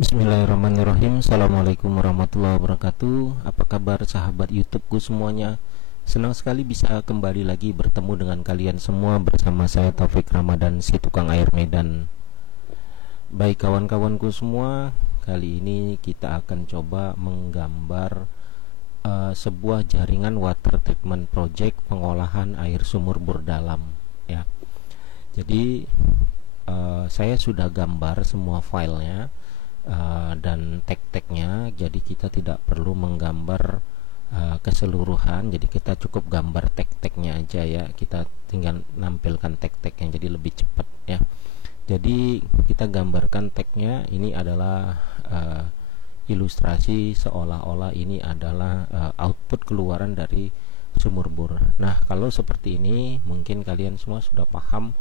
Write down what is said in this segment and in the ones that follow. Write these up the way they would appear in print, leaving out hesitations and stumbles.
Bismillahirrahmanirrahim. Assalamualaikum warahmatullahi wabarakatuh. Apa kabar sahabat YouTubeku semuanya? Senang sekali bisa kembali lagi bertemu dengan kalian semua bersama saya Taufik Ramadan, si tukang air Medan. Baik kawan-kawanku semua, kali ini kita akan coba menggambar sebuah jaringan water treatment project pengolahan air sumur bor dalam ya. Jadi saya sudah gambar semua filenya dan tag-tagnya, jadi kita tidak perlu menggambar keseluruhan, jadi kita cukup gambar tag-tagnya aja ya, kita tinggal nampilkan tag-tagnya jadi lebih cepat ya. Jadi kita gambarkan tagnya, ini adalah ilustrasi seolah-olah ini adalah output keluaran dari sumur bor. Nah, kalau seperti ini mungkin kalian semua sudah paham,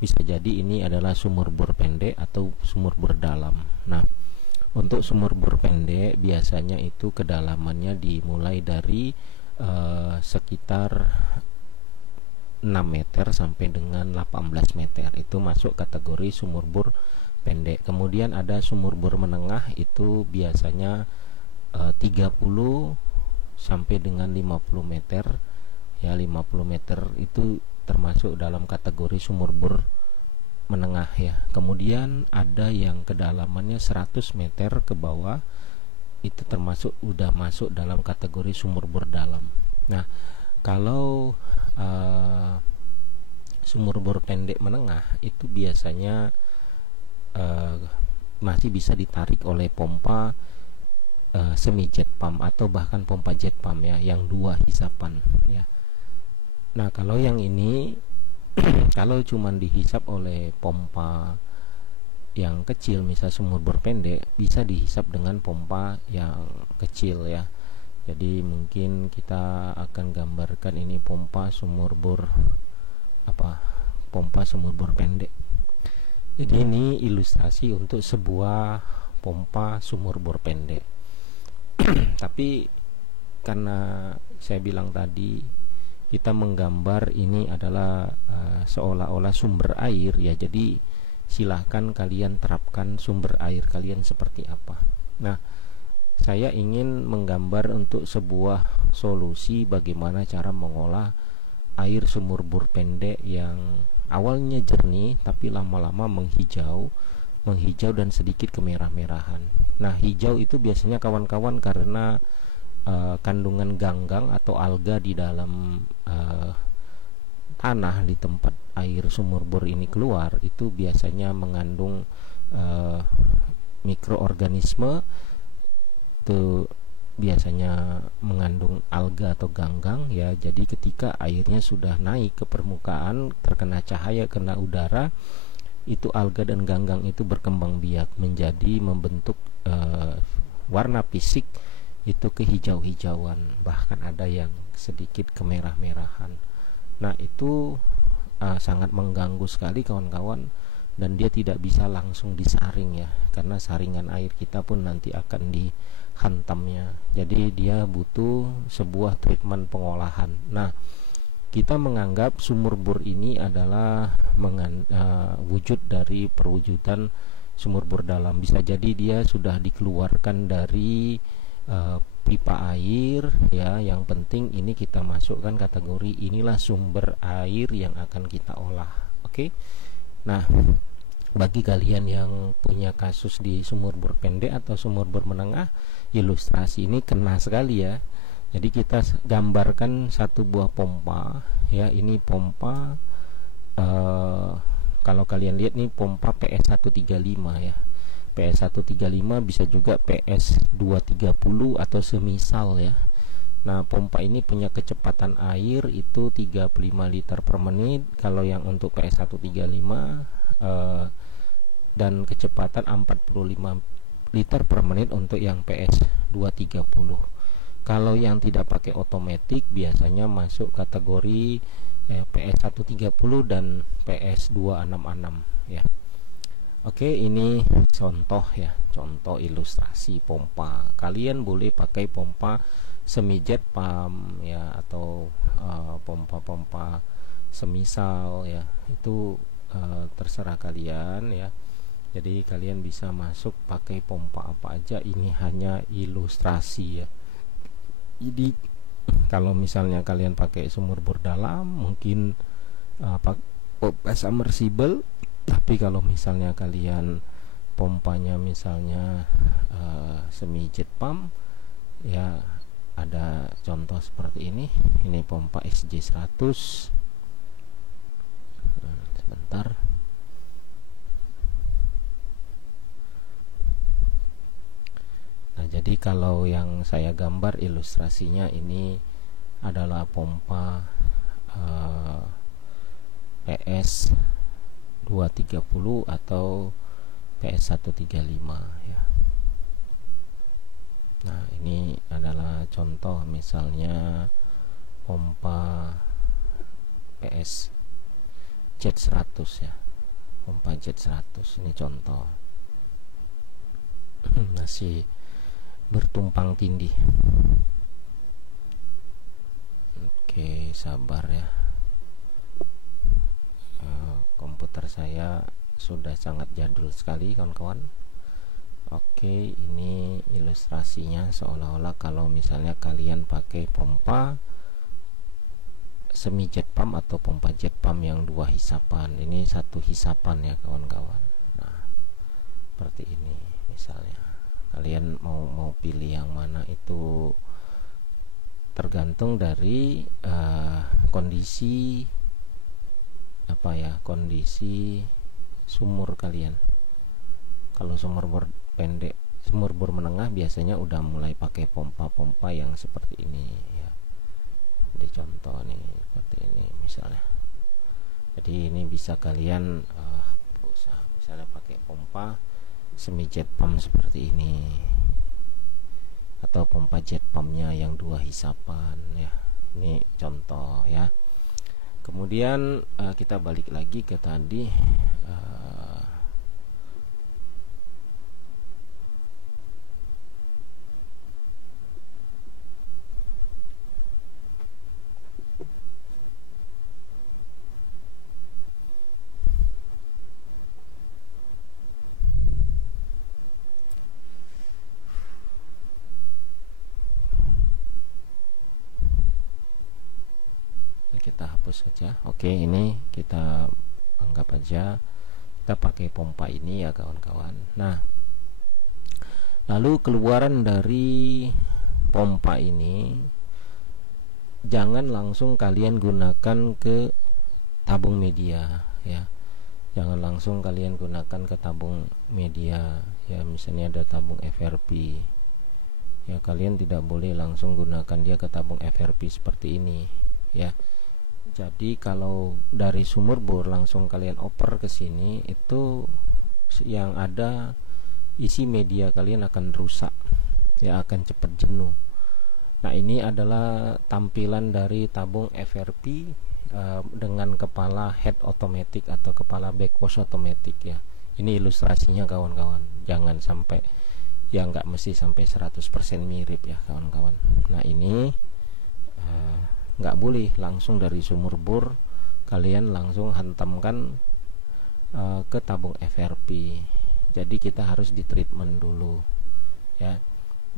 bisa jadi ini adalah sumur bor pendek atau sumur bor dalam. Nah, untuk sumur bor pendek biasanya itu kedalamannya dimulai dari sekitar 6 meter sampai dengan 18 meter, itu masuk kategori sumur bor pendek. Kemudian ada sumur bor menengah, itu biasanya 30 sampai dengan 50 meter ya. 50 meter itu termasuk dalam kategori sumur bor menengah ya. Kemudian ada yang kedalamannya 100 meter ke bawah, itu termasuk udah masuk dalam kategori sumur bor dalam. Nah, kalau sumur bor pendek menengah itu biasanya masih bisa ditarik oleh pompa semi jet pump atau bahkan pompa jet pump ya, yang 2 hisapan ya. Nah, kalau yang ini kalau cuman dihisap oleh pompa yang kecil, misal sumur bor pendek, bisa dihisap dengan pompa yang kecil ya. Jadi mungkin kita akan gambarkan ini pompa sumur bor pompa sumur bor pendek. Jadi ini ilustrasi untuk sebuah pompa sumur bor pendek. Tapi karena saya bilang tadi kita menggambar ini adalah seolah-olah sumber air ya, jadi silahkan kalian terapkan sumber air kalian seperti apa. Nah, saya ingin menggambar untuk sebuah solusi bagaimana cara mengolah air sumur bor pendek yang awalnya jernih tapi lama-lama menghijau dan sedikit kemerah-merahan. Nah, hijau itu biasanya kawan-kawan karena kandungan ganggang atau alga di dalam tanah di tempat air sumur bor ini keluar, itu biasanya mengandung mikroorganisme, itu biasanya mengandung alga atau ganggang ya. Jadi ketika airnya sudah naik ke permukaan, terkena cahaya, kena udara, itu alga dan ganggang itu berkembang biak menjadi membentuk warna fisik itu kehijau-hijauan, bahkan ada yang sedikit kemerah-merahan. Nah, itu sangat mengganggu sekali kawan-kawan, dan dia tidak bisa langsung disaring ya, karena saringan air kita pun nanti akan dihantamnya. Jadi dia butuh sebuah treatment pengolahan. Nah, kita menganggap sumur bor ini adalah wujud dari perwujudan sumur bor dalam. Bisa jadi dia sudah dikeluarkan dari pipa air ya. Yang penting ini kita masukkan kategori inilah sumber air yang akan kita olah. Oke. Nah, bagi kalian yang punya kasus di sumur bor pendek atau sumur bor menengah, ilustrasi ini kena sekali ya. Jadi kita gambarkan satu buah pompa ya. Ini pompa kalau kalian lihat nih, pompa PS135 ya. PS135 bisa juga PS230 atau semisal ya. Nah, pompa ini punya kecepatan air itu 35 liter per menit kalau yang untuk PS135, dan kecepatan 45 liter per menit untuk yang PS230. Kalau yang tidak pakai otomatis biasanya masuk kategori PS130 dan PS266 ya. Oke, ini contoh ya, contoh ilustrasi pompa. Kalian boleh pakai pompa semi jet pump ya, atau pompa-pompa semisal ya, itu terserah kalian ya. Jadi kalian bisa masuk pakai pompa apa aja, ini hanya ilustrasi ya. Jadi kalau misalnya kalian pakai sumur bor dalam mungkin pompa submersible, tapi kalau misalnya kalian pompanya misalnya semi jet pump ya, ada contoh seperti ini. Ini pompa SJ100. Sebentar. Nah, jadi kalau yang saya gambar ilustrasinya ini adalah pompa PS 230 atau PS 135 ya. Nah, ini adalah contoh misalnya pompa PS Jet 100 ya. Pompa Jet 100 ini contoh. Masih bertumpang tindih. Oke, sabar ya. Komputer saya sudah sangat jadul sekali kawan-kawan. Oke, ini ilustrasinya seolah-olah kalau misalnya kalian pakai pompa semi jet pump atau pompa jet pump yang 2 hisapan. Ini 1 hisapan ya kawan-kawan. Nah, seperti ini misalnya. Kalian mau pilih yang mana itu tergantung dari kondisi kondisi sumur kalian. Kalau sumur bor pendek, sumur bor menengah biasanya udah mulai pakai pompa-pompa yang seperti ini ya. Jadi contoh nih seperti ini misalnya. Jadi ini bisa kalian misalnya pakai pompa semi jet pump seperti ini, atau pompa jet pumpnya yang 2 hisapan ya. Ini contoh ya. Kemudian kita balik lagi ke tadi. Kita hapus saja. Oke, ini kita anggap aja kita pakai pompa ini ya kawan-kawan. Nah, lalu keluaran dari pompa ini jangan langsung kalian gunakan ke tabung media ya. Jangan langsung kalian gunakan ke tabung media ya. Misalnya ada tabung FRP ya, kalian tidak boleh langsung gunakan dia ke tabung FRP seperti ini ya. Jadi kalau dari sumur bor langsung kalian oper ke sini, itu yang ada isi media kalian akan rusak ya, akan cepat jenuh. Nah, ini adalah tampilan dari tabung FRP dengan kepala head automatic atau kepala backwash automatic ya. Ini ilustrasinya kawan-kawan. Jangan sampai ya, nggak mesti sampai 100% mirip ya kawan-kawan. Nah, ini nggak boleh langsung dari sumur bor kalian langsung hantamkan ke tabung FRP. Jadi kita harus di treatment dulu ya.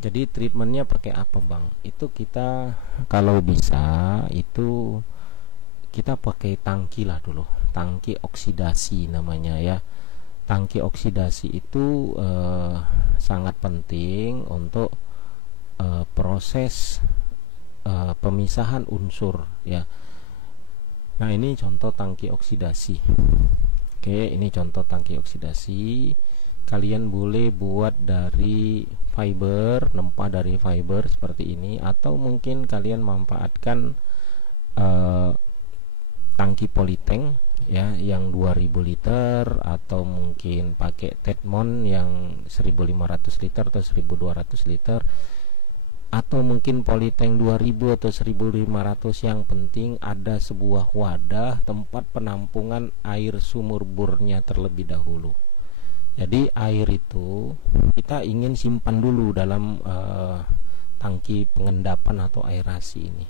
Jadi treatmentnya pakai apa bang? Itu kita kalau bisa itu kita pakai tangki lah dulu, tangki oksidasi namanya ya. Tangki oksidasi itu sangat penting untuk proses pemisahan unsur ya. Nah, ini contoh tangki oksidasi. Oke, ini contoh tangki oksidasi. Kalian boleh buat dari fiber, nempah dari fiber seperti ini, atau mungkin kalian manfaatkan tangki polytank ya yang 2000 liter, atau mungkin pakai Tedmon yang 1500 liter atau 1200 liter, atau mungkin polytank 2000 atau 1500. Yang penting ada sebuah wadah tempat penampungan air sumur bornya terlebih dahulu. Jadi air itu kita ingin simpan dulu dalam tangki pengendapan atau aerasi ini.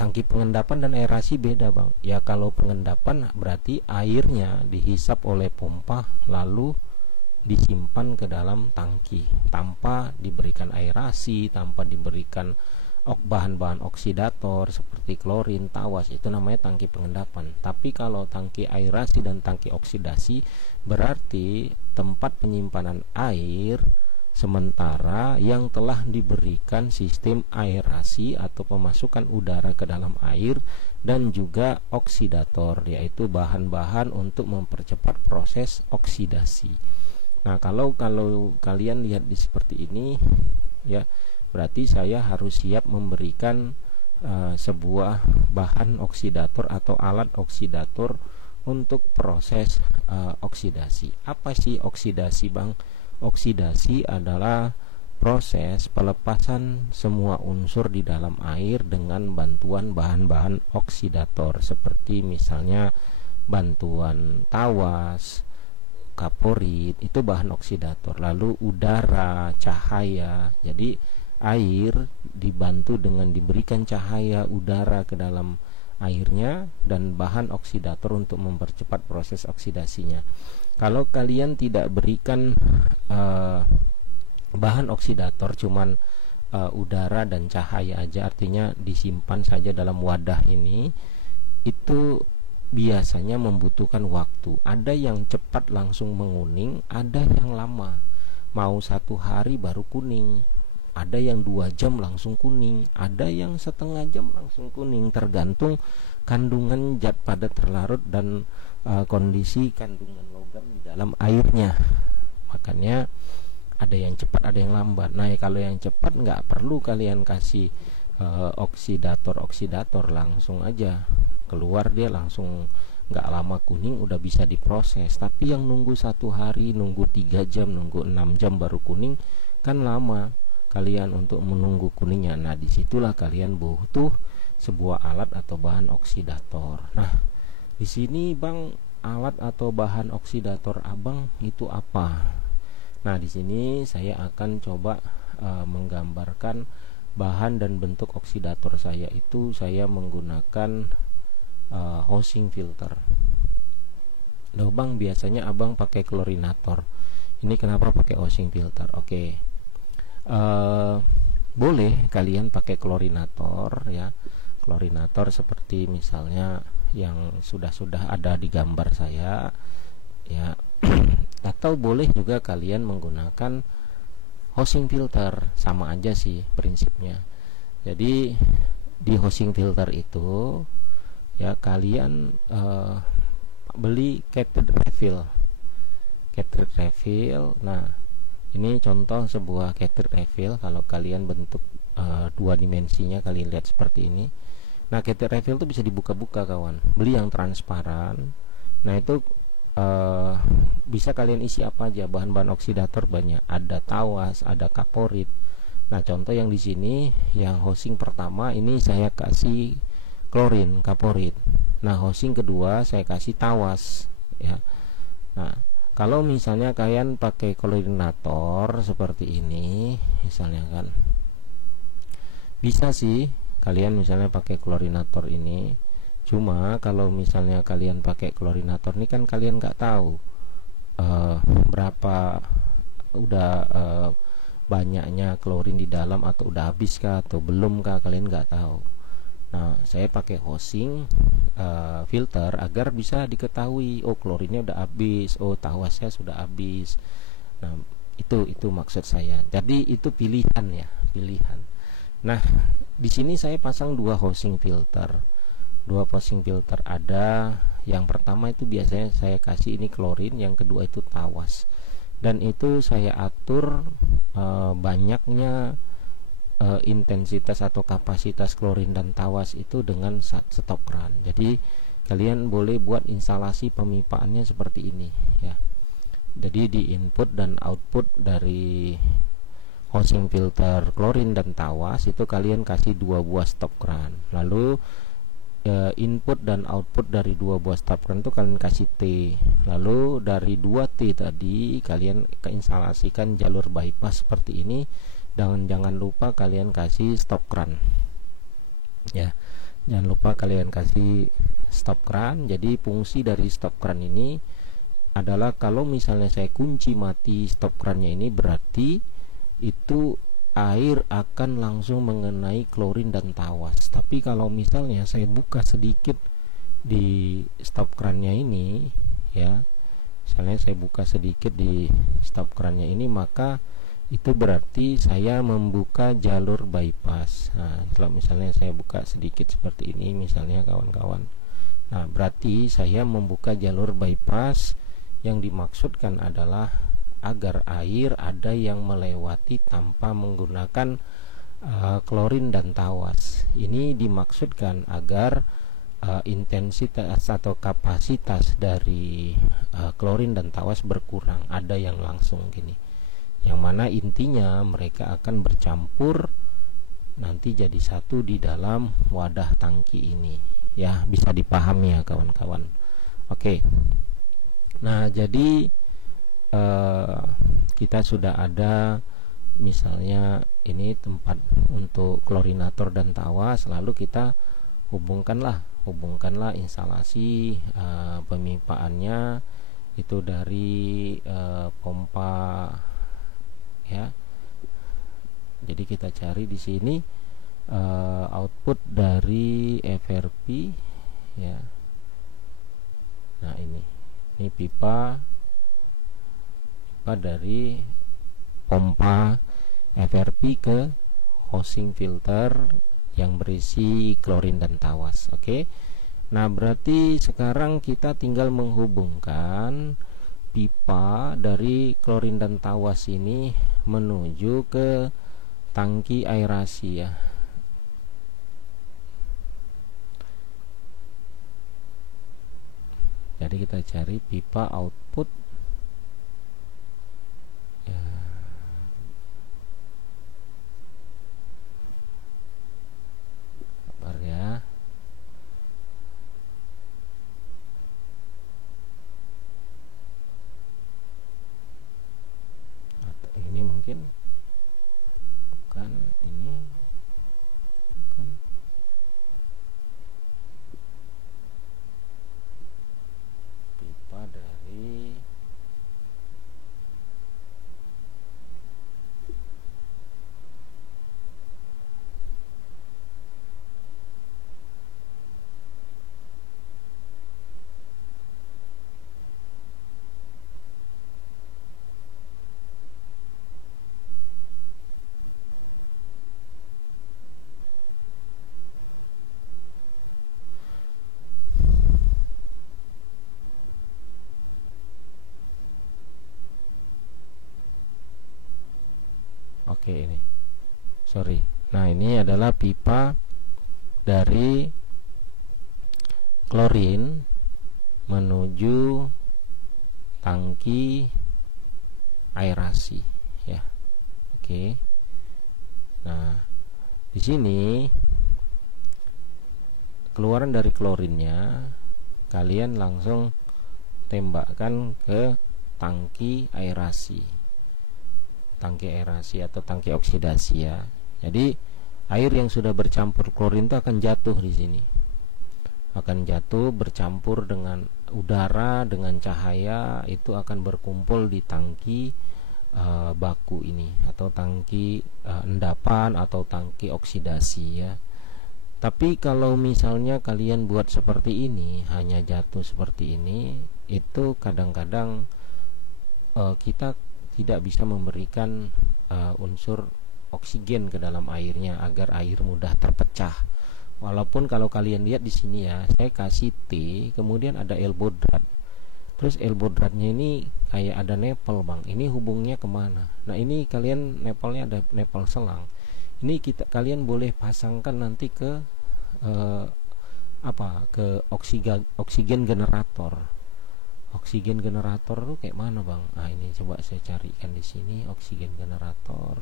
tangki pengendapan dan aerasi beda bang. Ya kalau pengendapan berarti airnya dihisap oleh pompa lalu disimpan ke dalam tangki tanpa diberikan aerasi, tanpa diberikan bahan-bahan oksidator seperti klorin, tawas, itu namanya tangki pengendapan. Tapi kalau tangki aerasi dan tangki oksidasi berarti tempat penyimpanan air sementara yang telah diberikan sistem aerasi atau pemasukan udara ke dalam air dan juga oksidator, yaitu bahan-bahan untuk mempercepat proses oksidasi. Nah, kalau kalian lihat di seperti ini ya, berarti saya harus siap memberikan sebuah bahan oksidator atau alat oksidator untuk proses oksidasi. Apa sih oksidasi, Bang? Oksidasi adalah proses pelepasan semua unsur di dalam air dengan bantuan bahan-bahan oksidator seperti misalnya bantuan tawas, kaporit, itu bahan oksidator. Lalu udara, cahaya. Jadi air dibantu dengan diberikan cahaya, udara ke dalam airnya dan bahan oksidator untuk mempercepat proses oksidasinya. Kalau kalian tidak berikan bahan oksidator, cuman udara dan cahaya aja, artinya disimpan saja dalam wadah ini, itu biasanya membutuhkan waktu. Ada yang cepat langsung menguning, ada yang lama, mau 1 hari baru kuning, ada yang 2 jam langsung kuning, ada yang setengah jam langsung kuning, tergantung kandungan zat padat terlarut dan kondisi kandungan logam di dalam airnya. Makanya ada yang cepat, ada yang lambat. Nah, kalau yang cepat nggak perlu kalian kasih oksidator langsung aja keluar, dia langsung nggak lama kuning, udah bisa diproses. Tapi yang nunggu 1 hari, nunggu 3 jam, nunggu 6 jam baru kuning, kan lama kalian untuk menunggu kuningnya. Nah, disitulah kalian butuh sebuah alat atau bahan oksidator. Nah, di sini Bang, alat atau bahan oksidator Abang itu apa? Nah, di sini saya akan coba menggambarkan bahan dan bentuk oksidator saya itu. Saya menggunakan housing filter. Loh Bang, biasanya Abang pakai klorinator. Ini kenapa pakai housing filter? Oke. Boleh kalian pakai klorinator ya. Klorinator seperti misalnya yang sudah ada di gambar saya ya. Atau boleh juga kalian menggunakan housing filter, sama aja sih prinsipnya. Jadi di housing filter itu ya kalian beli cartridge refill. Nah, ini contoh sebuah cartridge refill. Kalau kalian bentuk 2 dimensinya kalian lihat seperti ini. Nah, cartridge refill itu bisa dibuka-buka kawan. Beli yang transparan. Nah, itu bisa kalian isi apa aja, bahan-bahan oksidator banyak, ada tawas, ada kaporit. Nah, contoh yang di sini yang housing pertama ini saya kasih klorin, kaporit. Nah, housing kedua saya kasih tawas ya. Nah, kalau misalnya kalian pakai klorinator seperti ini misalnya kan, bisa sih kalian misalnya pakai klorinator ini. Cuma kalau misalnya kalian pakai klorinator ini kan kalian nggak tahu berapa udah banyaknya klorin di dalam, atau udah habis kah atau belum kah, kalian nggak tahu. Nah, saya pakai housing filter agar bisa diketahui, oh klorinnya udah habis, oh tawasnya sudah habis. Nah, itu maksud saya. Jadi itu pilihan ya, pilihan. Nah, di sini saya pasang 2 housing filter. 2 housing filter ada. Yang pertama itu biasanya saya kasih ini klorin, yang kedua itu tawas. Dan itu saya atur banyaknya intensitas atau kapasitas klorin dan tawas itu dengan stop run. Jadi kalian boleh buat instalasi pemipaannya seperti ini ya. Jadi di input dan output dari housing filter klorin dan tawas itu kalian kasih 2 buah stop run. Lalu input dan output dari 2 buah stop run itu kalian kasih T. Lalu dari 2 T tadi kalian instalasikan jalur bypass seperti ini. Dan jangan lupa kalian kasih stop run ya. Jangan lupa kalian kasih stop keran. Jadi fungsi dari stop keran ini adalah kalau misalnya saya kunci mati stop kerannya ini, berarti itu air akan langsung mengenai klorin dan tawas. Tapi kalau misalnya saya buka sedikit di stop kerannya ini ya, misalnya saya buka sedikit di stop kerannya ini, maka itu berarti saya membuka jalur bypass. Nah, kalau misalnya saya buka sedikit seperti ini misalnya kawan-kawan, nah berarti saya membuka jalur bypass. Yang dimaksudkan adalah agar air ada yang melewati tanpa menggunakan klorin dan tawas. Ini dimaksudkan agar intensitas atau kapasitas dari klorin dan tawas berkurang, ada yang langsung gini, yang mana intinya mereka akan bercampur nanti jadi satu di dalam wadah tangki ini ya, bisa dipahami ya kawan-kawan. Oke. Nah, jadi kita sudah ada misalnya ini tempat untuk klorinator dan tawas, lalu kita hubungkanlah instalasi pemipaannya itu dari pompa ya. Jadi kita cari di sini output dari FRP ya. Nah, ini pipa dari pompa FRP ke housing filter yang berisi klorin dan tawas. Oke. Nah, berarti sekarang kita tinggal menghubungkan pipa dari klorin dan tawas ini menuju ke tangki aerasi ya. Jadi kita cari pipa output ya. Sabar ya. Atau ini mungkin bukan ini. Bukan. Pipa dari oke ini. Sorry. Nah, ini adalah pipa dari klorin menuju tangki aerasi ya. Oke. Nah, di sini keluaran dari klorinnya kalian langsung tembakkan ke tangki aerasi. Tangki aerasi atau tangki oksidasi ya. Jadi air yang sudah bercampur klorin itu akan jatuh di sini. Akan jatuh bercampur dengan udara, dengan cahaya, itu akan berkumpul di tangki baku ini atau tangki endapan atau tangki oksidasi ya. Tapi kalau misalnya kalian buat seperti ini, hanya jatuh seperti ini, itu kadang-kadang kita tidak bisa memberikan unsur oksigen ke dalam airnya agar air mudah terpecah. Walaupun kalau kalian lihat di sini ya, saya kasih T, kemudian ada elbow drat. Terus elbow dratnya ini kayak ada nepel bang. Ini hubungnya kemana? Nah, ini kalian nepelnya ada nepel selang. Ini kalian boleh pasangkan nanti ke ke oksigen generator. Oksigen generator tuh kayak mana bang? Nah, ini coba saya carikan di sini oksigen generator.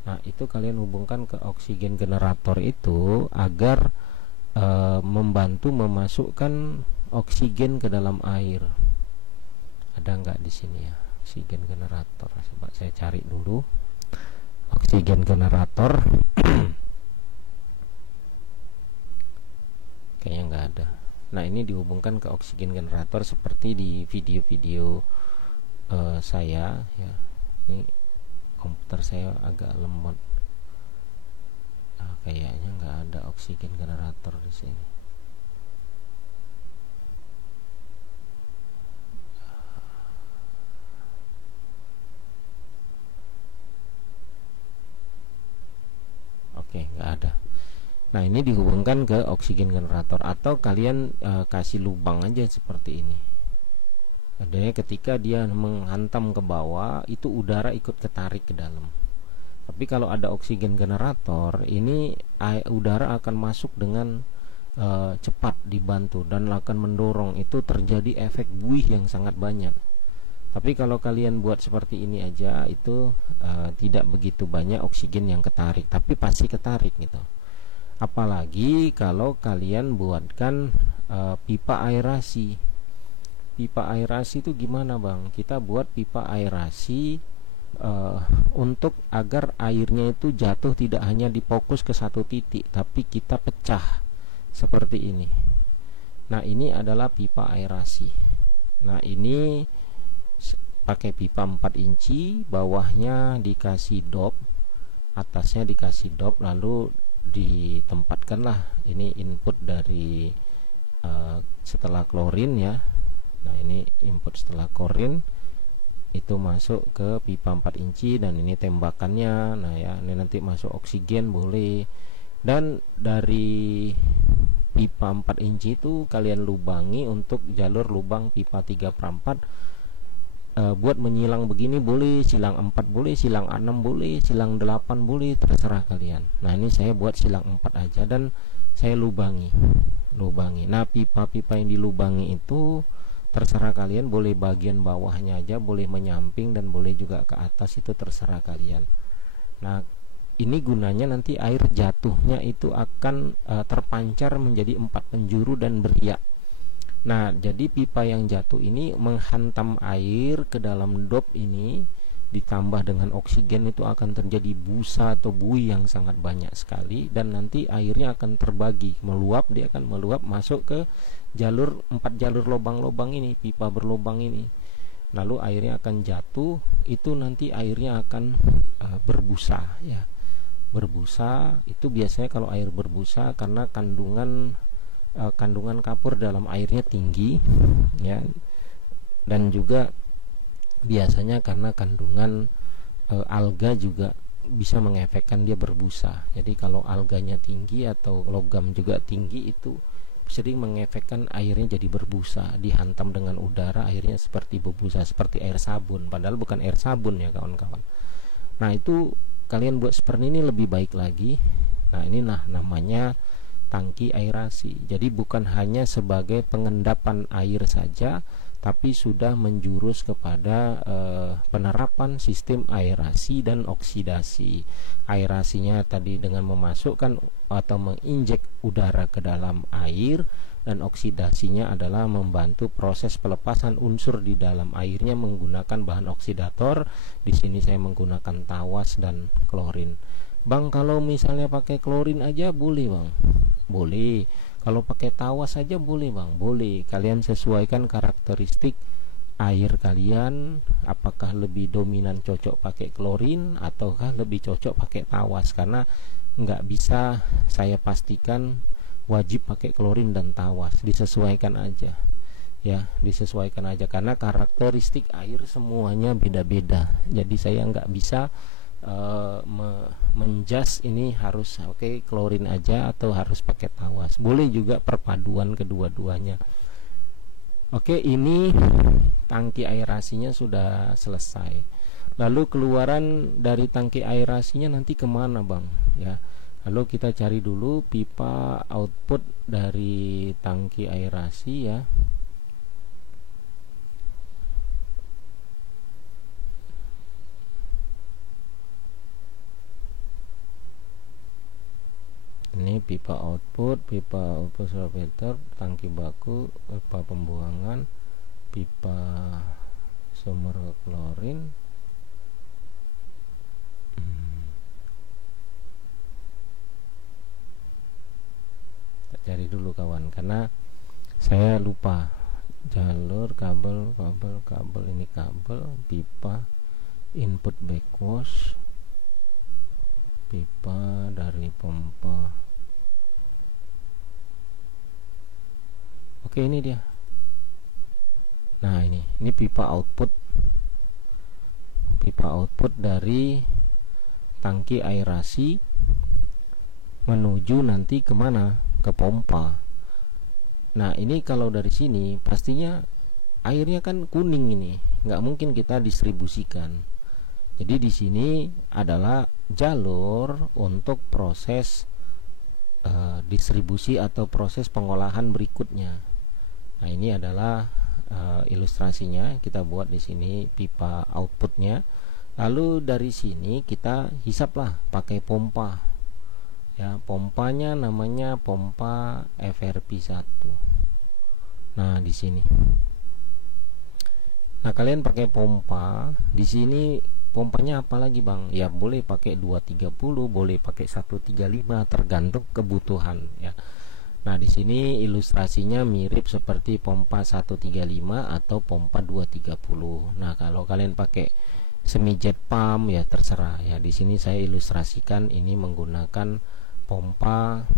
Nah, itu kalian hubungkan ke oksigen generator itu agar membantu memasukkan oksigen ke dalam air. Ada nggak di sini ya oksigen generator? Coba saya cari dulu oksigen generator. kayaknya nggak ada. Nah, ini dihubungkan ke oksigen generator seperti di video-video saya ya. Ini komputer saya agak lemot. Kayaknya nggak ada oksigen generator di sini. Oke, nggak ada. Nah, ini dihubungkan ke oksigen generator, atau kalian kasih lubang aja seperti ini. Adanya ketika dia menghantam ke bawah, itu udara ikut ketarik ke dalam. Tapi kalau ada oksigen generator, ini udara akan masuk dengan cepat dibantu dan akan mendorong, itu terjadi efek buih yang sangat banyak. Tapi kalau kalian buat seperti ini aja, itu tidak begitu banyak oksigen yang ketarik, tapi pasti ketarik gitu. Apalagi kalau kalian buatkan pipa aerasi. Pipa aerasi itu gimana bang? Kita buat pipa aerasi untuk agar airnya itu jatuh tidak hanya difokus ke satu titik, tapi kita pecah seperti ini. Nah, ini adalah pipa aerasi. Nah, ini pakai pipa 4 inci, bawahnya dikasih dop, atasnya dikasih dop, lalu ditempatkanlah ini input dari setelah klorin ya. Nah, ini input setelah klorin itu masuk ke pipa 4 inci, dan ini tembakannya. Nah ya, ini nanti masuk oksigen boleh. Dan dari pipa 4 inci itu kalian lubangi untuk jalur lubang pipa 3/4. Buat menyilang begini boleh, silang 4 boleh, silang 6 boleh, silang 8 boleh, terserah kalian. Nah, ini saya buat silang 4 aja dan saya lubangi. Nah, pipa-pipa yang dilubangi itu terserah kalian, boleh bagian bawahnya aja, boleh menyamping, dan boleh juga ke atas, itu terserah kalian. Nah, ini gunanya nanti air jatuhnya itu akan terpancar menjadi 4 penjuru dan beriak. Nah, jadi pipa yang jatuh ini menghantam air ke dalam dop ini, ditambah dengan oksigen, itu akan terjadi busa atau buih yang sangat banyak sekali, dan nanti airnya akan terbagi, meluap, dia akan meluap masuk ke jalur 4 jalur lubang-lubang ini, pipa berlubang ini. Lalu airnya akan jatuh, itu nanti airnya akan berbusa ya. Berbusa itu biasanya kalau air berbusa karena kandungan kapur dalam airnya tinggi ya, dan juga biasanya karena kandungan alga juga bisa mengefekkan dia berbusa. Jadi kalau alganya tinggi atau logam juga tinggi, itu sering mengefekkan airnya jadi berbusa, dihantam dengan udara airnya seperti berbusa, seperti air sabun, padahal bukan air sabun ya kawan-kawan. Nah, itu kalian buat seperti ini lebih baik lagi. Nah, ini namanya tangki aerasi. Jadi bukan hanya sebagai pengendapan air saja, tapi sudah menjurus kepada penerapan sistem aerasi dan oksidasi. Aerasinya tadi dengan memasukkan atau menginjek udara ke dalam air, dan oksidasinya adalah membantu proses pelepasan unsur di dalam airnya menggunakan bahan oksidator. Di sini saya menggunakan tawas dan klorin. Bang, kalau misalnya pakai klorin aja boleh bang? Boleh. Kalau pakai tawas saja boleh bang? Boleh. Kalian sesuaikan karakteristik air kalian, apakah lebih dominan cocok pakai klorin ataukah lebih cocok pakai tawas, karena nggak bisa saya pastikan wajib pakai klorin dan tawas. Disesuaikan aja ya, disesuaikan aja, karena karakteristik air semuanya beda-beda. Jadi saya nggak bisa menjudge ini harus klorin aja atau harus pakai tawas. Boleh juga perpaduan kedua-duanya. Ini tangki aerasinya sudah selesai. Lalu keluaran dari tangki aerasinya nanti kemana bang ya? Lalu kita cari dulu pipa output dari tangki aerasi ya. Ini pipa output salvator, tangki baku, pipa pembuangan, pipa sumber klorin. cari dulu kawan, karena saya lupa. Jalur kabel ini kabel pipa input backwash, pipa dari pompa. Oke, ini dia. Nah, ini pipa output dari tangki aerasi menuju nanti kemana? Ke pompa. Nah, ini kalau dari sini pastinya airnya kan kuning, ini nggak mungkin kita distribusikan. Jadi di sini adalah jalur untuk proses distribusi atau proses pengolahan berikutnya. Nah, ini adalah ilustrasinya. Kita buat di sini pipa outputnya. Lalu dari sini kita hisaplah pakai pompa. Ya, pompanya namanya pompa FRP 1. Nah, di sini. Nah, kalian pakai pompa. Di sini pompanya apa lagi, Bang? Ya, boleh pakai 230, boleh pakai 135, tergantung kebutuhan ya. Nah, di sini ilustrasinya mirip seperti pompa 135 atau pompa 230. Nah, kalau kalian pakai semi jet pump ya terserah ya. Di sini saya ilustrasikan ini menggunakan pompa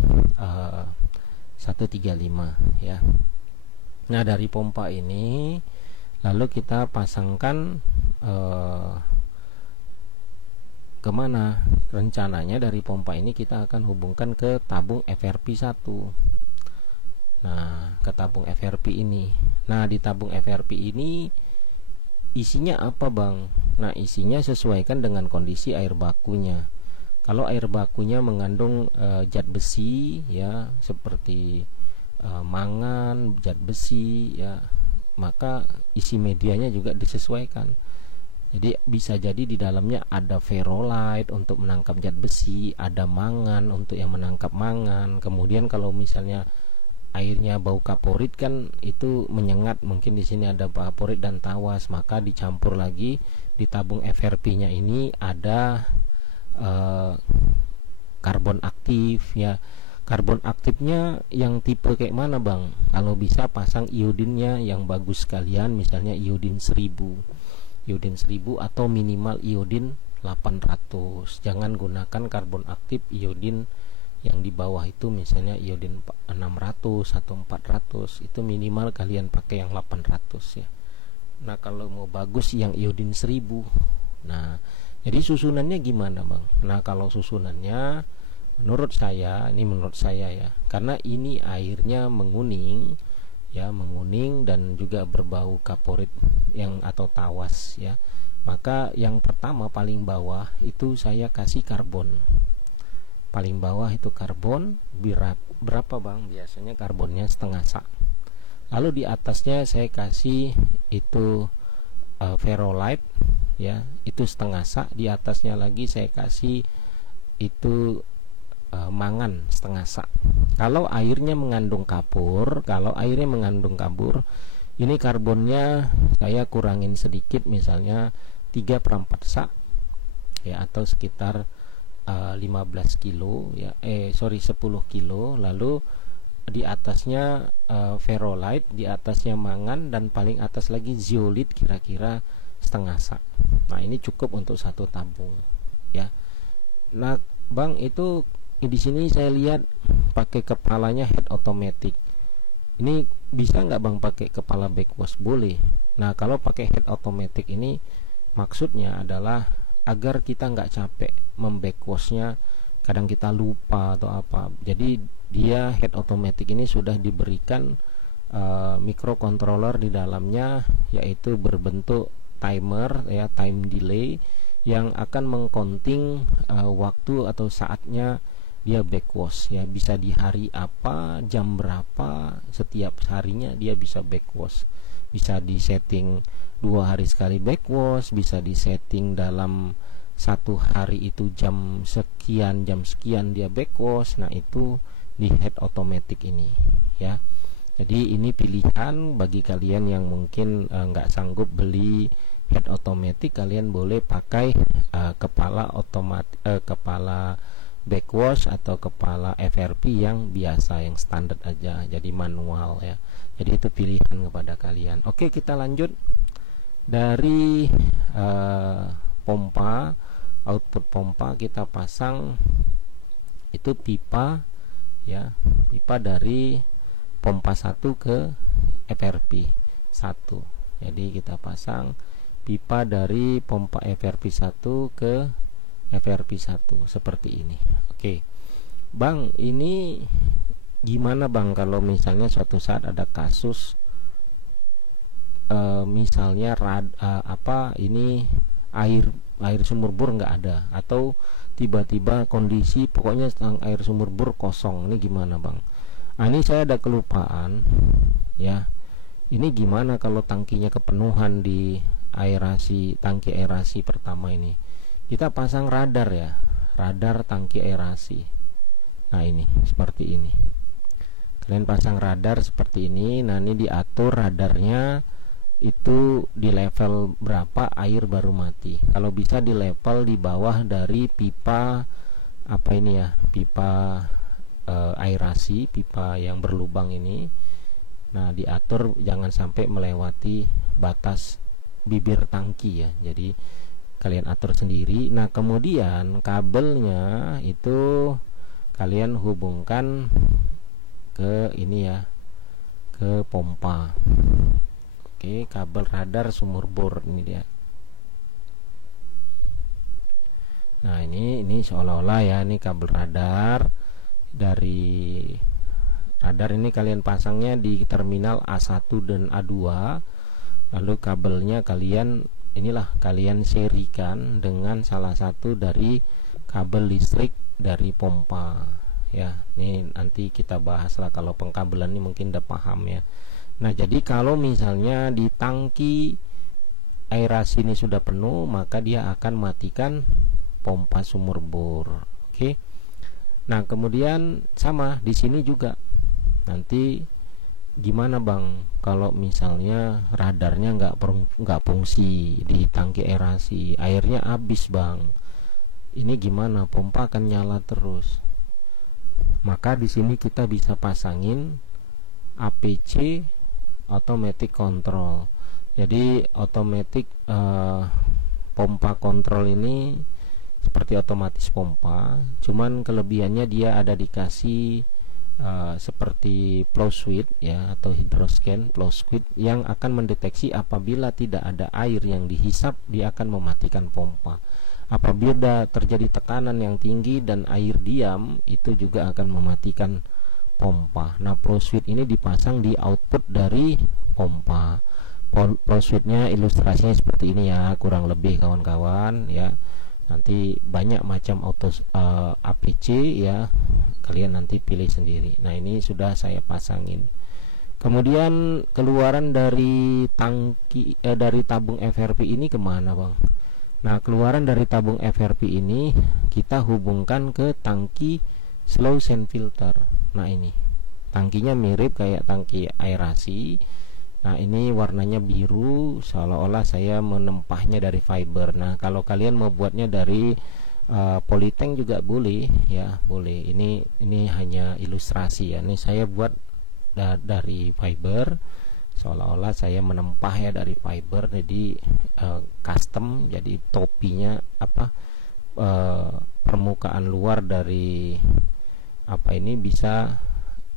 135 ya. Nah, dari pompa ini lalu kita pasangkan kemana? Rencananya dari pompa ini kita akan hubungkan ke tabung FRP 1. Nah, ke tabung FRP ini. Nah, di tabung FRP ini isinya apa, Bang? Nah, isinya sesuaikan dengan kondisi air bakunya. Kalau air bakunya mengandung zat besi ya, seperti mangan, zat besi ya, maka isi medianya juga disesuaikan. Jadi bisa jadi di dalamnya ada ferrolite untuk menangkap zat besi, ada mangan untuk yang menangkap mangan. Kemudian kalau misalnya airnya bau kaporit kan itu menyengat, mungkin di sini ada kaporit dan tawas, maka dicampur lagi di tabung FRP-nya ini ada karbon aktif ya. Karbon aktifnya yang tipe kayak mana, Bang? Kalau bisa pasang iodinnya yang bagus sekalian, misalnya iodin 1000 atau minimal iodin 800. Jangan gunakan karbon aktif iodin yang di bawah itu, misalnya iodin 600 atau 400, itu minimal kalian pakai yang 800 ya. Nah, kalau mau bagus yang iodin 1000. Nah, jadi susunannya gimana, Bang? Nah, kalau susunannya menurut saya ya, karena ini airnya menguning ya, menguning dan juga berbau kaporit yang atau tawas ya. Maka yang pertama paling bawah itu saya kasih karbon. Paling bawah itu karbon berapa, Bang? Biasanya karbonnya setengah sak. Lalu di atasnya saya kasih itu ferrolite ya, itu setengah sak. Di atasnya lagi saya kasih itu mangan setengah sak. Kalau airnya mengandung kapur, ini karbonnya saya kurangin sedikit, misalnya 3/4 sak ya, atau sekitar 15 kilo ya, 10 kilo. Lalu di atasnya ferrolite, di atasnya mangan, dan paling atas lagi zeolit kira-kira setengah sak. Nah, ini cukup untuk satu tabung ya. Nah, Bang, itu di sini saya lihat pakai kepalanya head automatic. Ini bisa nggak, Bang, pakai kepala backwash? Boleh. Nah, kalau pakai head automatic ini maksudnya adalah agar kita nggak capek membackwashnya, kadang kita lupa atau apa. Jadi dia head automatic ini sudah diberikan microcontroller di dalamnya, yaitu berbentuk timer ya, time delay, yang akan mengcounting waktu atau saatnya dia backwash ya. Bisa di hari apa, jam berapa, setiap harinya dia bisa backwash. Bisa di setting 2 hari sekali backwash, bisa di setting dalam 1 hari itu jam sekian dia backwash. Nah, itu di head automatic ini ya. Jadi ini pilihan bagi kalian yang mungkin nggak sanggup beli head automatic, kalian boleh pakai kepala backwash atau kepala FRP yang biasa, yang standar aja, jadi manual ya. Jadi itu pilihan kepada kalian. Oke, kita lanjut dari pompa, output pompa kita pasang itu pipa ya, pipa dari pompa 1 ke FRP 1. Jadi kita pasang pipa dari pompa FRP 1 ke FRP 1 seperti ini. Oke, Bang, ini gimana Bang kalau misalnya suatu saat ada kasus misalnya ini air sumur bor nggak ada, atau tiba-tiba kondisi pokoknya air sumur bor kosong, ini gimana Bang? Ini saya ada kelupaan ya. Ini gimana kalau tangkinya kepenuhan di aerasi, tangki aerasi pertama ini? Kita pasang radar ya, radar tangki aerasi. Nah ini seperti ini, kalian pasang radar seperti ini. Nah ini diatur radarnya itu di level berapa air baru mati. Kalau bisa di level di bawah dari pipa apa ini ya, pipa aerasi, pipa yang berlubang ini. Nah diatur jangan sampai melewati batas bibir tangki ya, jadi kalian atur sendiri. Nah kemudian kabelnya itu kalian hubungkan ke ini ya, ke pompa. Oke, kabel radar sumur bor ini dia. Nah ini seolah-olah ya, ini kabel radar. Dari radar ini kalian pasangnya di terminal A1 dan A2. Lalu kabelnya kalian serikan dengan salah satu dari kabel listrik dari pompa ya. Ini nanti kita bahas lah, kalau pengkabelan ini mungkin udah paham ya. Nah jadi kalau misalnya di tangki aerasi ini sudah penuh, maka dia akan matikan pompa sumur bor. Oke. Nah kemudian sama di sini juga, nanti gimana Bang kalau misalnya radarnya nggak fungsi di tangki aerasi, airnya habis Bang, ini gimana? Pompa akan nyala terus. Maka di sini kita bisa pasangin APC, automatic control. Jadi automatic pompa kontrol ini seperti otomatis pompa, cuman kelebihannya dia ada dikasih seperti flow switch ya, atau hydroscan flow switch yang akan mendeteksi apabila tidak ada air yang dihisap, dia akan mematikan pompa. Apabila terjadi tekanan yang tinggi dan air diam, itu juga akan mematikan pompa. Nah flow switch ini dipasang di output dari pompa. Flow switchnya ilustrasinya seperti ini ya, kurang lebih kawan-kawan ya. Nanti banyak macam APC ya, kalian nanti pilih sendiri. Nah ini sudah saya pasangin. Kemudian keluaran dari tangki dari tabung FRP ini kemana Bang? Nah keluaran dari tabung FRP ini kita hubungkan ke tangki slow sand filter. Nah ini tangkinya mirip kayak tangki aerasi. Nah ini warnanya biru, seolah-olah saya menempahnya dari fiber. Nah kalau kalian mau buatnya dari polytank juga boleh ya, boleh. Ini hanya ilustrasi ya. Ini saya buat dari fiber, seolah-olah saya menempah ya dari fiber. Jadi custom, jadi topinya permukaan luar dari ini bisa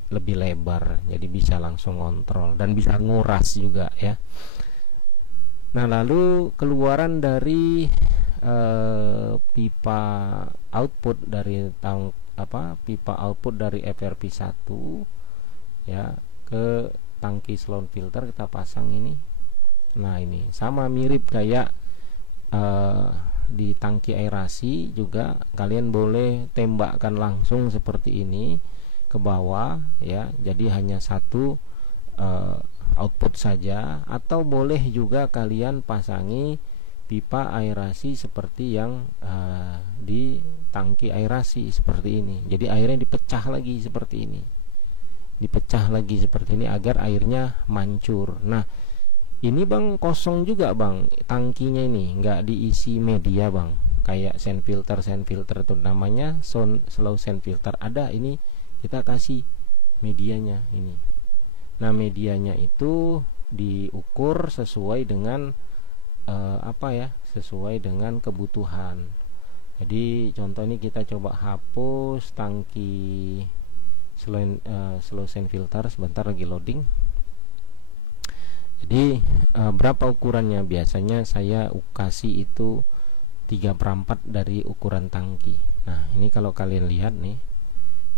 lebih lebar, jadi bisa langsung kontrol dan bisa nguras juga ya. Nah lalu keluaran dari pipa output dari pipa output dari FRP 1 ya ke tangki slow filter kita pasang ini. Nah ini sama mirip kayak di tangki aerasi juga, kalian boleh tembakkan langsung seperti ini ke bawah ya, jadi hanya satu output saja, atau boleh juga kalian pasangi pipa aerasi seperti yang di tangki aerasi seperti ini. Jadi airnya dipecah lagi seperti ini, agar airnya mancur. Nah ini Bang kosong juga Bang, tangkinya ini nggak diisi media Bang. kayak sand filter itu namanya slow sand filter ada, ini kita kasih medianya ini. Nah medianya itu diukur sesuai dengan sesuai dengan kebutuhan. Jadi contoh ini kita coba hapus tangki slow sand filter, sebentar lagi loading. Jadi berapa ukurannya? Biasanya saya kasih itu 3/4 dari ukuran tangki. Nah ini kalau kalian lihat nih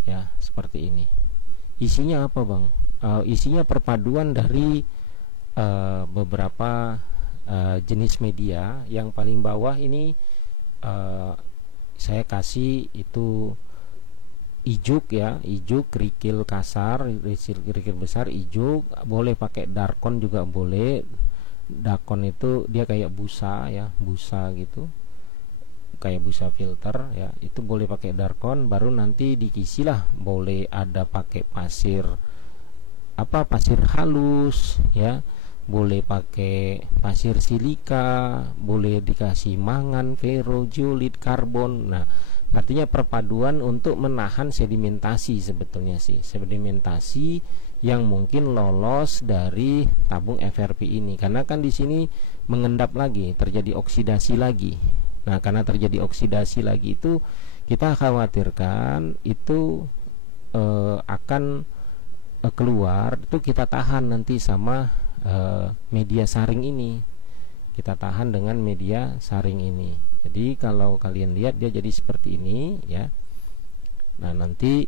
ya, seperti ini. Isinya apa bang? Isinya perpaduan dari beberapa jenis media. Yang paling bawah ini saya kasih itu ijuk ya, ijuk kerikil kasar, kerikil besar, ijuk. Boleh pakai darkon juga boleh. Darkon itu dia kayak busa ya, busa gitu, kayak busa filter ya, itu boleh pakai darkon. Baru nanti dikisi lah, boleh ada pakai pasir pasir halus ya, boleh pakai pasir silika, boleh dikasih mangan, fero, zeolit, karbon. Nah artinya perpaduan untuk menahan sedimentasi, sebetulnya sih sedimentasi yang mungkin lolos dari tabung FRP ini, karena kan di sini mengendap lagi, terjadi oksidasi lagi. Nah karena terjadi oksidasi lagi itu kita khawatirkan itu akan keluar, itu kita tahan nanti sama media saring ini, kita tahan dengan media saring ini. Jadi kalau kalian lihat dia jadi seperti ini ya. Nah nanti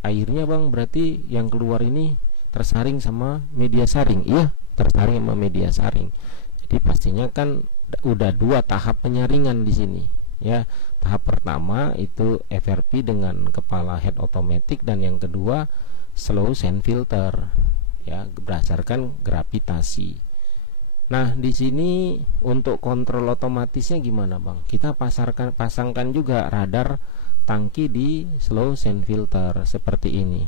airnya bang berarti yang keluar ini tersaring sama media saring. Iya, tersaring sama media saring. Jadi pastinya kan udah 2 tahap penyaringan di sini ya. Tahap pertama itu FRP dengan kepala head automatic, dan yang kedua slow sand filter ya, berdasarkan gravitasi. Nah di sini untuk kontrol otomatisnya gimana bang? Kita pasangkan juga radar tangki di slow sand filter seperti ini.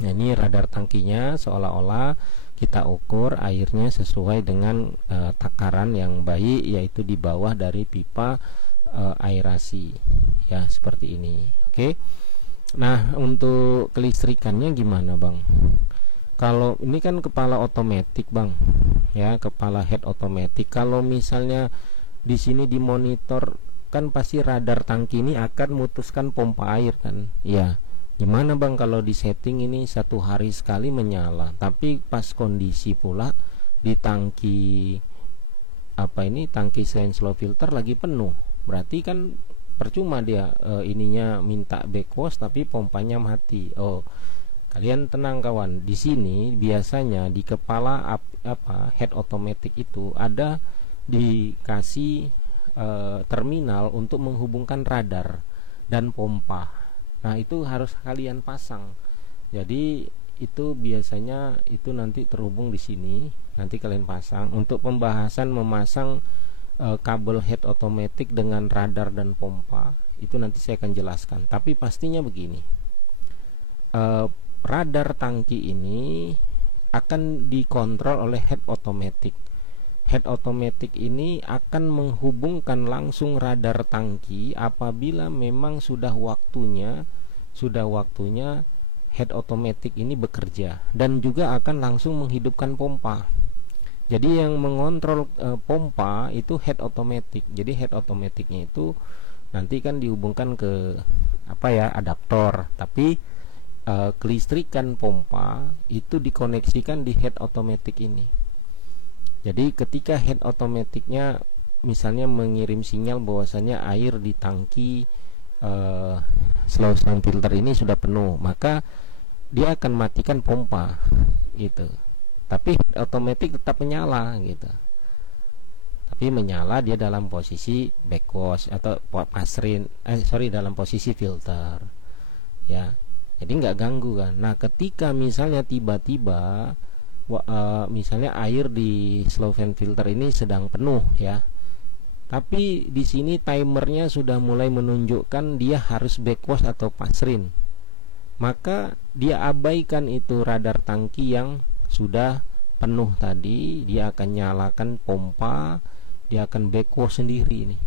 Nah ini radar tangkinya, seolah-olah kita ukur airnya sesuai dengan takaran yang baik, yaitu di bawah dari pipa aerasi ya, seperti ini. Oke. Nah untuk kelistrikannya gimana bang? Kalau ini kan kepala otomatis bang ya, kepala head otomatis. Kalau misalnya di sini di monitor kan pasti radar tangki ini akan memutuskan pompa air kan ya. Gimana bang kalau di setting ini 1 hari sekali menyala, tapi pas kondisi pula di tangki tangki slow filter lagi penuh, berarti kan percuma dia ininya minta backwash tapi pompanya mati. Oh kalian tenang kawan, di sini biasanya di kepala head automatic itu ada dikasih terminal untuk menghubungkan radar dan pompa. Nah itu harus kalian pasang. Jadi itu biasanya itu nanti terhubung di sini, nanti kalian pasang. Untuk pembahasan memasang kabel head automatic dengan radar dan pompa itu nanti saya akan jelaskan. Tapi pastinya begini, radar tangki ini akan dikontrol oleh head automatic. Head automatic ini akan menghubungkan langsung radar tangki apabila memang sudah waktunya head automatic ini bekerja, dan juga akan langsung menghidupkan pompa. Jadi yang mengontrol pompa itu head automatic. Jadi head automaticnya itu nanti kan dihubungkan ke adaptor, tapi kelistrikan pompa itu dikoneksikan di head automatic ini. Jadi ketika head automaticnya misalnya mengirim sinyal bahwasanya air di tangki slow sand filter ini sudah penuh, maka dia akan matikan pompa gitu. Tapi otomatis tetap menyala gitu. Tapi menyala dia dalam posisi backwash atau dalam posisi filter ya. Jadi nggak ganggu kan. Nah ketika misalnya tiba-tiba misalnya air di slow sand filter ini sedang penuh ya, tapi di sini timernya sudah mulai menunjukkan dia harus backwash atau pasrin, maka dia abaikan itu radar tangki yang sudah penuh tadi. Dia akan nyalakan pompa, dia akan backwash sendiri nih.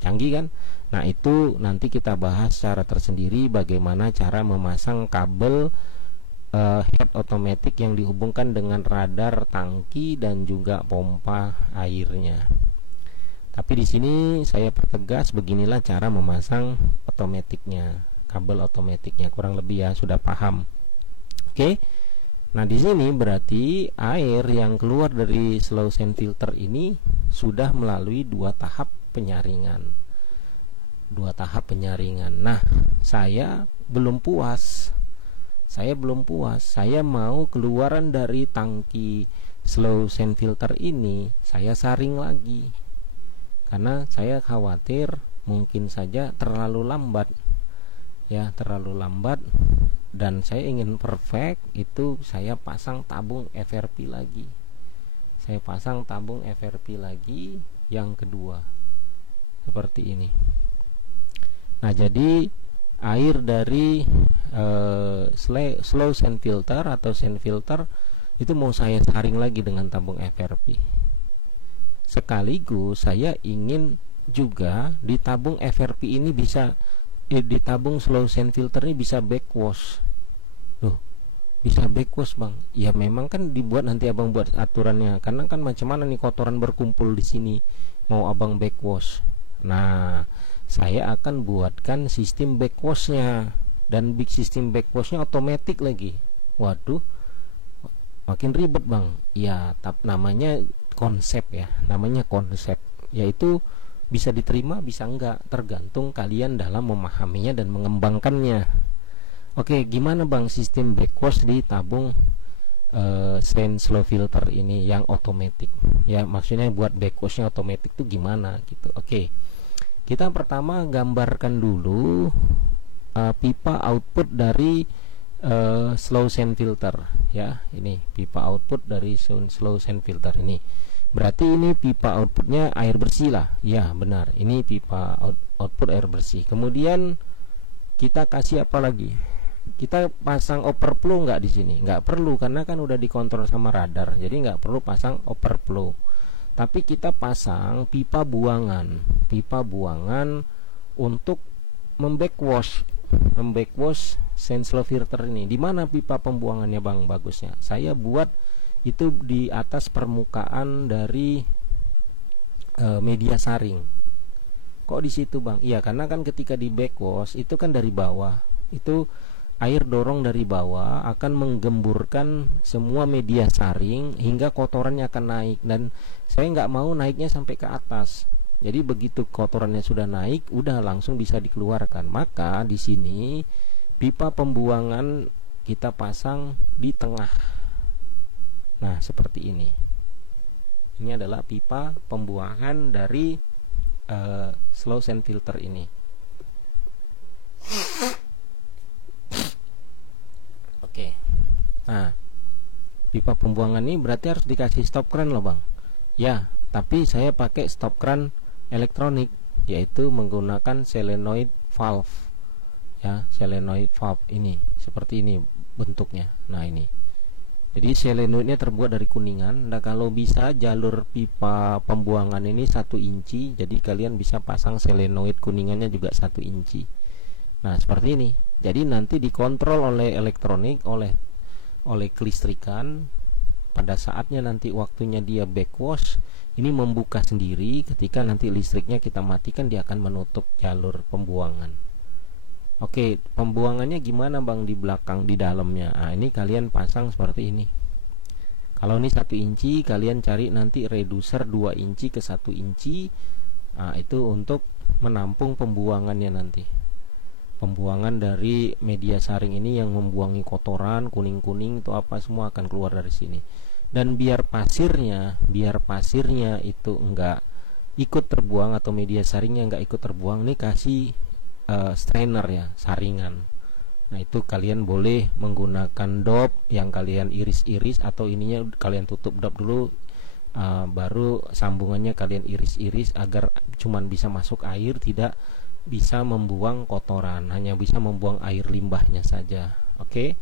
canggih kan. Nah itu nanti kita bahas secara tersendiri bagaimana cara memasang kabel head otomatis yang dihubungkan dengan radar tangki dan juga pompa airnya. Tapi di sini saya pertegas, beginilah cara memasang otomatiknya, kabel otomatiknya, kurang lebih ya sudah paham. Oke. Nah di sini berarti air yang keluar dari slow sand filter ini sudah melalui dua tahap penyaringan. Nah saya belum puas. Saya mau keluaran dari tangki slow sand filter ini saya saring lagi, karena saya khawatir mungkin saja terlalu lambat dan saya ingin perfect. Itu saya pasang tabung FRP lagi. Yang kedua seperti ini. Nah jadi air dari slow sand filter atau sand filter itu mau saya saring lagi dengan tabung FRP. Sekaligus saya ingin juga di tabung FRP ini bisa di tabung slow sand filter ini bisa backwash. Loh, bisa backwash bang? Ya memang kan dibuat, nanti abang buat aturannya. Karena kan macam mana nih kotoran berkumpul di sini, mau abang backwash. Nah, saya akan buatkan sistem backwashnya, dan big sistem backwashnya otomatis lagi. Waduh, makin ribet bang. Ya, namanya konsep, yaitu bisa diterima bisa enggak, tergantung kalian dalam memahaminya dan mengembangkannya. Oke, gimana bang sistem backwash di tabung sand slow filter ini yang otomatis? Ya maksudnya buat backwashnya otomatis itu gimana gitu. Oke, kita pertama gambarkan dulu pipa output dari slow sand filter ya. Ini pipa output dari slow sand filter ini. Berarti ini pipa outputnya air bersih lah. Ya benar, ini pipa output air bersih. Kemudian kita kasih apa lagi? Kita pasang overflow nggak di sini? Nggak perlu, karena kan udah dikontrol sama radar. Jadi nggak perlu pasang overflow. Tapi kita pasang pipa buangan untuk membackwash sand slow filter ini. Di mana pipa pembuangannya bang bagusnya? Saya buat itu di atas permukaan dari media saring. Kok di situ bang? Iya, karena kan ketika di backwash itu kan dari bawah, itu air dorong dari bawah akan menggemburkan semua media saring hingga kotorannya akan naik, dan saya nggak mau naiknya sampai ke atas. Jadi begitu kotorannya sudah naik, udah langsung bisa dikeluarkan. Maka di sini pipa pembuangan kita pasang di tengah. Nah seperti ini. Ini adalah pipa pembuangan dari slow sand filter ini. Oke. Nah, pipa pembuangan ini berarti harus dikasih stop kran loh bang. Ya, tapi saya pakai stop kran elektronik, yaitu menggunakan solenoid valve. Ya, solenoid valve ini seperti ini bentuknya. Nah ini. Jadi solenoidnya terbuat dari kuningan. Nah kalau bisa jalur pipa pembuangan ini 1 inci, jadi kalian bisa pasang solenoid kuningannya juga 1 inci. Nah seperti ini. Jadi nanti dikontrol oleh elektronik, oleh kelistrikan. Pada saatnya nanti waktunya dia backwash, ini membuka sendiri. Ketika nanti listriknya kita matikan, dia akan menutup jalur pembuangan. Oke, pembuangannya gimana bang di belakang, di dalamnya? Nah ini kalian pasang seperti ini. Kalau ini 1 inci, kalian cari nanti reducer 2 inci ke 1 inci. Nah itu untuk menampung pembuangannya nanti. Pembuangan dari media saring ini yang membuangi kotoran kuning-kuning itu apa semua akan keluar dari sini. Dan biar pasirnya itu enggak ikut terbuang, atau media saringnya enggak ikut terbuang, nih kasih strainer ya, saringan. Nah itu kalian boleh menggunakan dop yang kalian iris-iris, atau ininya kalian tutup dop dulu, baru sambungannya kalian iris-iris agar cuman bisa masuk air, tidak bisa membuang kotoran, hanya bisa membuang air limbahnya saja. Oke.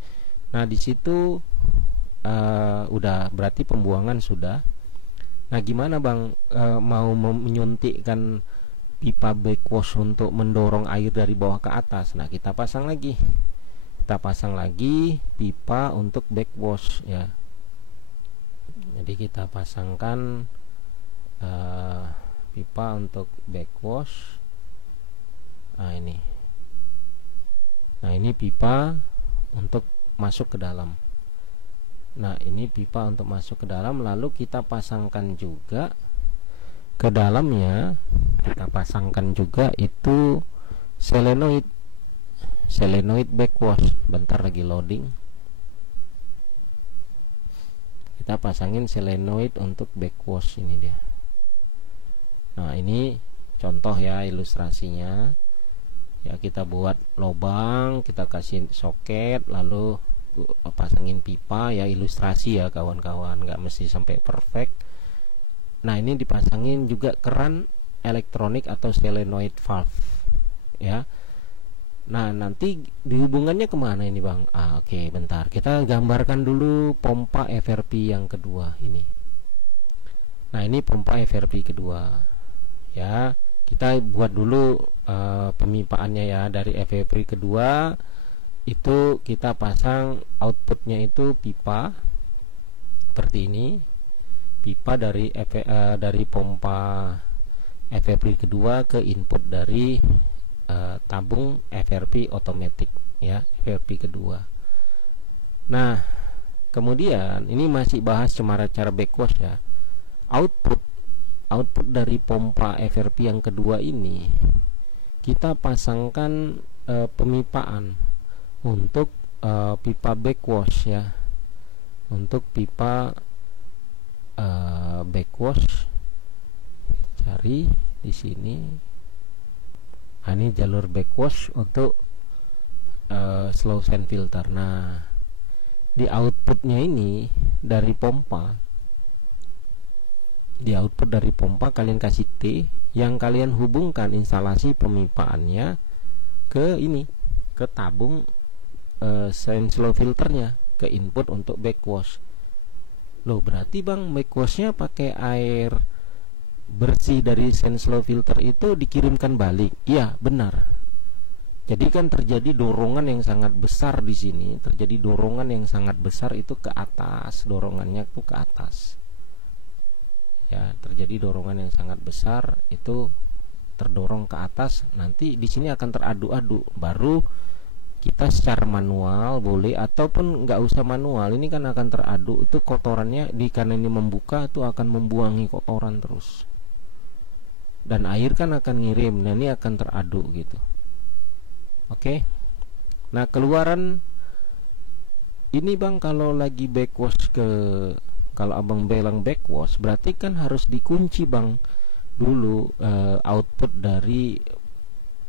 Nah di situ udah berarti pembuangan sudah. Nah gimana bang, mau menyuntikkan pipa backwash untuk mendorong air dari bawah ke atas. Nah, kita pasang lagi pipa untuk backwash ya. Jadi kita pasangkan pipa untuk backwash. Nah ini pipa untuk masuk ke dalam. Nah, ini pipa untuk masuk ke dalam. Lalu kita pasangkan juga ke dalamnya, kita pasangkan juga itu solenoid backwash. Bentar lagi loading. Kita pasangin solenoid untuk backwash, ini dia. Nah, ini contoh ya ilustrasinya. Ya, kita buat lubang, kita kasih soket, lalu pasangin pipa ya, ilustrasi ya kawan-kawan, nggak mesti sampai perfect. Nah, ini dipasangin juga keran elektronik atau solenoid valve ya. Nah, nanti dihubungannya kemana ini bang? Oke, bentar, kita gambarkan dulu pompa FRP yang kedua ini. Nah, ini pompa FRP kedua ya. Kita buat dulu pemipaannya ya. Dari FRP kedua itu kita pasang outputnya itu pipa seperti ini, pipa dari pompa FRP kedua ke input dari tabung FRP otomatis ya, FRP kedua. Nah, kemudian ini masih bahas cara backwash ya. Output dari pompa FRP yang kedua ini kita pasangkan pemipaan untuk pipa backwash ya. Untuk pipa backwash, cari di sini. Ini jalur backwash untuk slow sand filter. Nah, di outputnya ini dari pompa, di output dari pompa kalian kasih T, yang kalian hubungkan instalasi pemipaannya ke ini, ke tabung sand slow filternya, ke input untuk backwash. Loh, berarti bang, backwashnya pakai air bersih dari sand slow filter itu dikirimkan balik? Iya, benar. Jadi kan terjadi dorongan yang sangat besar di sini, terjadi dorongan yang sangat besar itu ke atas, dorongannya itu ke atas. Ya, terjadi dorongan yang sangat besar itu terdorong ke atas. Nanti di sini akan teradu-adu. Baru kita secara manual boleh, ataupun nggak usah manual. Ini kan akan teradu, itu kotorannya karena ini membuka itu akan membuangi kotoran terus. Dan air kan akan ngirim. Nah, ini akan teradu gitu. Oke. Nah, keluaran ini bang, kalau lagi backwash kalau abang bilang backwash, berarti kan harus dikunci bang dulu output dari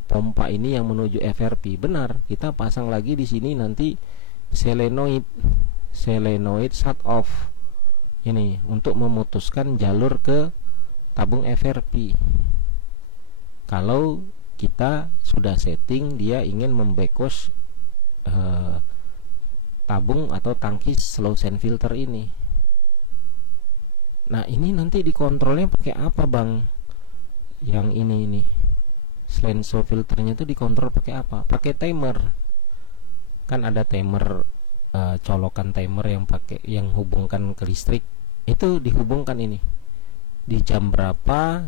pompa ini yang menuju FRP. Benar, kita pasang lagi di sini nanti solenoid shut off ini untuk memutuskan jalur ke tabung FRP. Kalau kita sudah setting dia ingin membackwash tabung atau tangki slow sand filter ini. Nah, ini nanti dikontrolnya pakai apa bang? Yang ini slow filternya itu dikontrol pakai apa? Pakai timer. Kan ada timer, colokan timer yang hubungkan ke listrik. Itu dihubungkan ini. Di jam berapa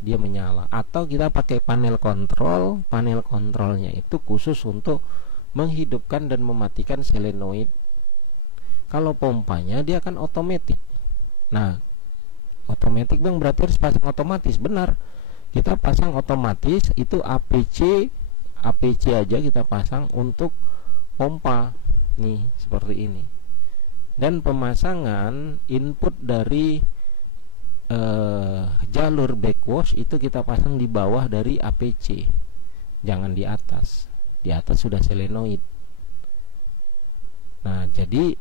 dia menyala. Atau kita pakai panel kontrol. Panel kontrolnya itu khusus untuk menghidupkan dan mematikan solenoid. Kalau pompanya dia akan otomatis. Nah, otomatis bang, berarti harus pasang otomatis. Benar, kita pasang otomatis itu APC aja kita pasang untuk pompa nih, seperti ini. Dan pemasangan input dari jalur backwash itu kita pasang di bawah dari APC, jangan di atas. Di atas sudah solenoid. Nah, jadi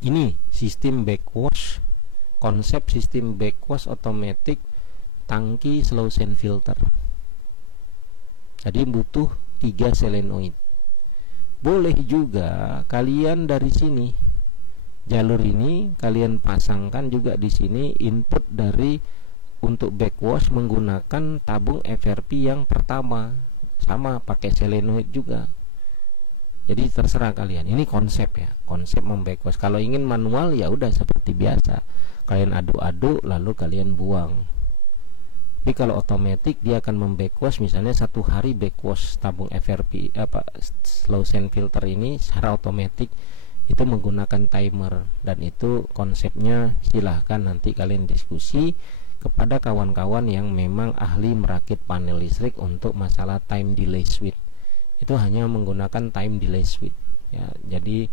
ini sistem backwash, konsep sistem backwash otomatis tangki slow sand filter. Jadi butuh 3 solenoid. Boleh juga kalian dari sini, jalur ini kalian pasangkan juga di sini input dari untuk backwash menggunakan tabung FRP yang pertama, sama pakai selenoid juga. Jadi terserah kalian. Ini konsep ya, konsep membackwash. Kalau ingin manual ya udah seperti biasa, kalian aduk-aduk lalu kalian buang. Tapi kalau otomatis dia akan membackwash, misalnya 1 hari backwash tabung FRP slow sand filter ini secara otomatis, itu menggunakan timer. Dan itu konsepnya silahkan nanti kalian diskusi kepada kawan-kawan yang memang ahli merakit panel listrik untuk masalah time delay switch. Itu hanya menggunakan time delay switch ya. Jadi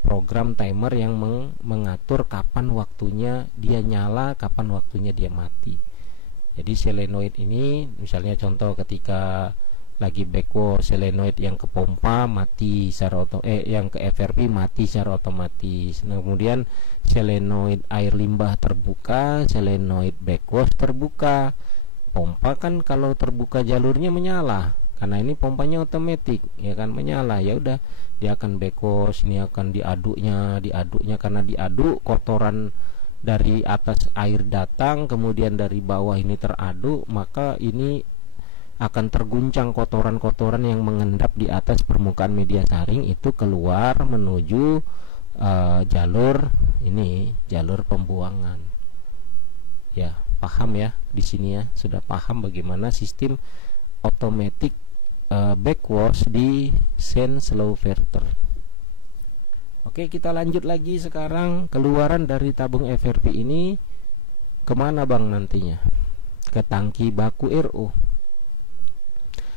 program timer yang mengatur kapan waktunya dia nyala, kapan waktunya dia mati. Jadi selenoid ini misalnya contoh ketika lagi backwash, selenoid yang ke pompa mati secara yang ke FRP mati secara otomatis. Nah, kemudian selenoid air limbah terbuka, selenoid backwash terbuka. Pompa kan kalau terbuka jalurnya menyala, karena ini pompanya otomatis ya kan, menyala. Ya udah, dia akan backwash, ini akan diaduknya karena diaduk kotoran dari atas air datang, kemudian dari bawah ini teraduk, maka ini akan terguncang kotoran-kotoran yang mengendap di atas permukaan media saring, itu keluar menuju jalur ini, jalur pembuangan. Ya, paham ya di sini ya, sudah paham bagaimana sistem otomatis backwash di sand slow filter. Oke, kita lanjut lagi sekarang. Keluaran dari tabung FRP ini kemana bang nantinya? Ke tangki baku RO.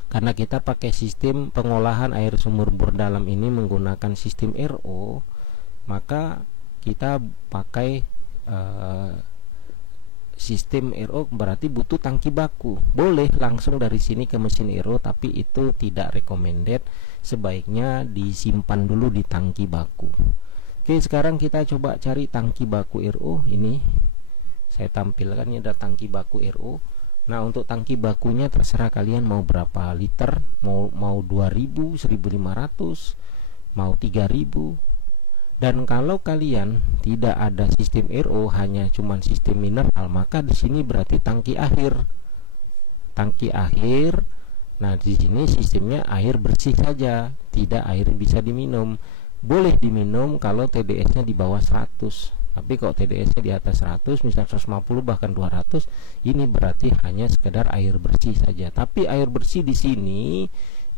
Karena kita pakai sistem pengolahan air sumur bor dalam ini menggunakan sistem RO, maka kita pakai sistem RO, berarti butuh tangki baku. Boleh langsung dari sini ke mesin RO, tapi itu tidak recommended. Sebaiknya disimpan dulu di tangki baku. Oke, sekarang kita coba cari tangki baku RO. Ini saya tampilkan, ini ada tangki baku RO. Nah, untuk tangki bakunya terserah kalian mau berapa liter, mau 2000, 1500, mau 3000. Dan kalau kalian tidak ada sistem RO, hanya cuman sistem mineral, maka di sini berarti tangki akhir. Tangki akhir. Nah, di sini sistemnya air bersih saja, tidak air bisa diminum. Boleh diminum kalau TDS-nya di bawah 100. Tapi kalau TDS-nya di atas 100, misalnya 150 bahkan 200, ini berarti hanya sekedar air bersih saja. Tapi air bersih di sini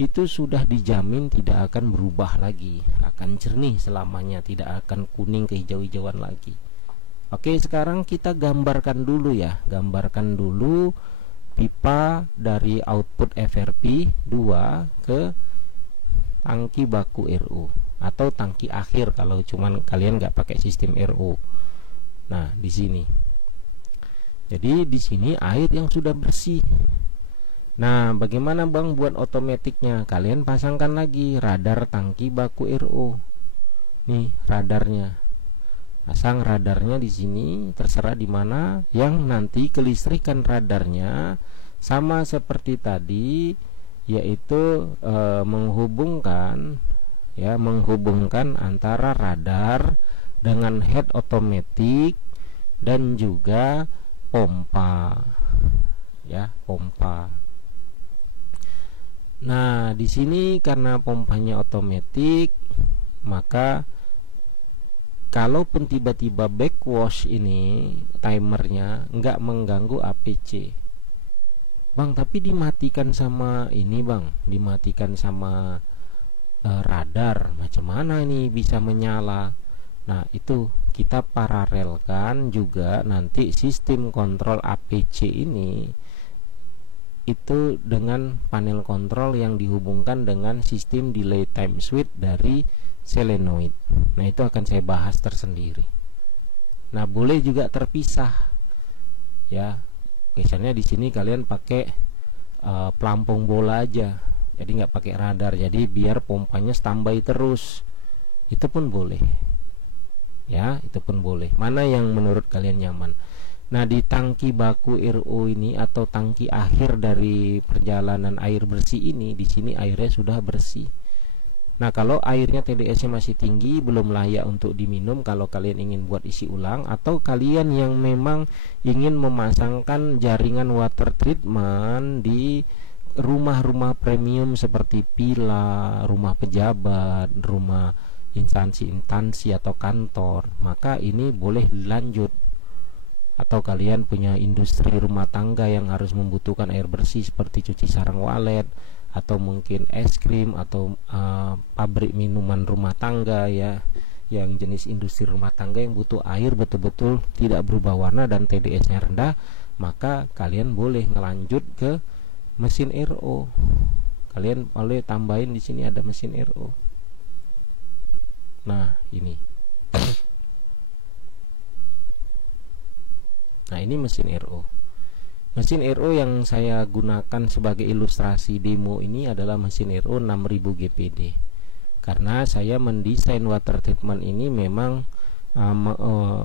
itu sudah dijamin tidak akan berubah lagi, akan jernih selamanya, tidak akan kuning kehijau-hijauan lagi. Oke, sekarang kita gambarkan dulu ya, gambarkan dulu pipa dari output FRP 2 ke tangki baku RO atau tangki akhir kalau cuman kalian nggak pakai sistem RO. Nah, di sini. Jadi di sini air yang sudah bersih. Nah, bagaimana bang buat otomatiknya? Kalian pasangkan lagi radar tangki baku RO. Nih radarnya. Pasang radarnya di sini, terserah di mana. Yang nanti kelistrikan radarnya sama seperti tadi, yaitu menghubungkan antara radar dengan head otomatik dan juga pompa. Ya, pompa. Nah, di sini karena pompanya otomatis, maka kalaupun tiba-tiba backwash ini timernya nggak mengganggu APC. Bang, tapi dimatikan sama ini bang, dimatikan sama radar. Macam mana ini bisa menyala? Nah, itu kita paralelkan juga nanti sistem kontrol APC ini itu dengan panel kontrol yang dihubungkan dengan sistem delay time switch dari selenoid. Nah, itu akan saya bahas tersendiri. Nah, boleh juga terpisah ya. Misalnya di sini kalian pakai pelampung bola aja, jadi nggak pakai radar, jadi biar pompanya standby terus. Itu pun boleh ya, itu pun boleh. Mana yang menurut kalian nyaman? Nah, di tangki baku RO ini atau tangki akhir dari perjalanan air bersih ini, di sini airnya sudah bersih. Nah, kalau airnya TDS-nya masih tinggi, belum layak untuk diminum kalau kalian ingin buat isi ulang, atau kalian yang memang ingin memasangkan jaringan water treatment di rumah-rumah premium seperti villa, rumah pejabat, rumah instansi-instansi atau kantor, maka ini boleh dilanjut. Atau kalian punya industri rumah tangga yang harus membutuhkan air bersih seperti cuci sarang walet, atau mungkin es krim, atau pabrik minuman rumah tangga ya, yang jenis industri rumah tangga yang butuh air betul-betul tidak berubah warna dan TDS-nya rendah, maka kalian boleh ngelanjut ke mesin RO. Kalian boleh tambahin di sini ada mesin RO. Nah, ini. Nah, ini mesin RO. Mesin RO yang saya gunakan sebagai ilustrasi demo ini adalah mesin RO 6000 GPD. Karena saya mendesain water treatment ini memang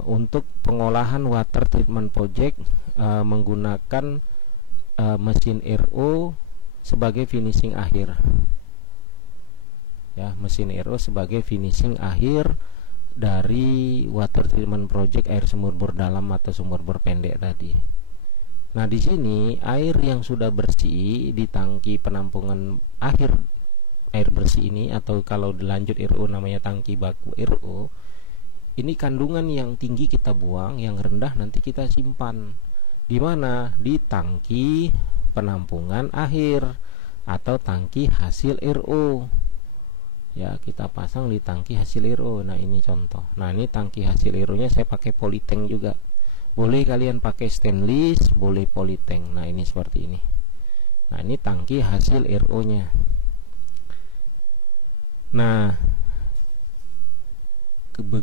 untuk pengolahan water treatment project menggunakan mesin RO sebagai finishing akhir. Ya, mesin RO sebagai finishing akhir dari water treatment project air sumur bor dalam atau sumur bor pendek tadi. Nah, di sini air yang sudah bersih di tangki penampungan akhir air bersih ini, atau kalau dilanjut RO namanya tangki baku RO, ini kandungan yang tinggi kita buang, yang rendah nanti kita simpan. Di mana? Di tangki penampungan akhir atau tangki hasil RO. Ya, kita pasang di tangki hasil RO. Nah, ini contoh. Nah, ini tangki hasil RO nya saya pakai polytank juga. Boleh kalian pakai stainless, boleh polytank. Nah, ini seperti ini. Nah, ini tangki hasil RO nya. Nah,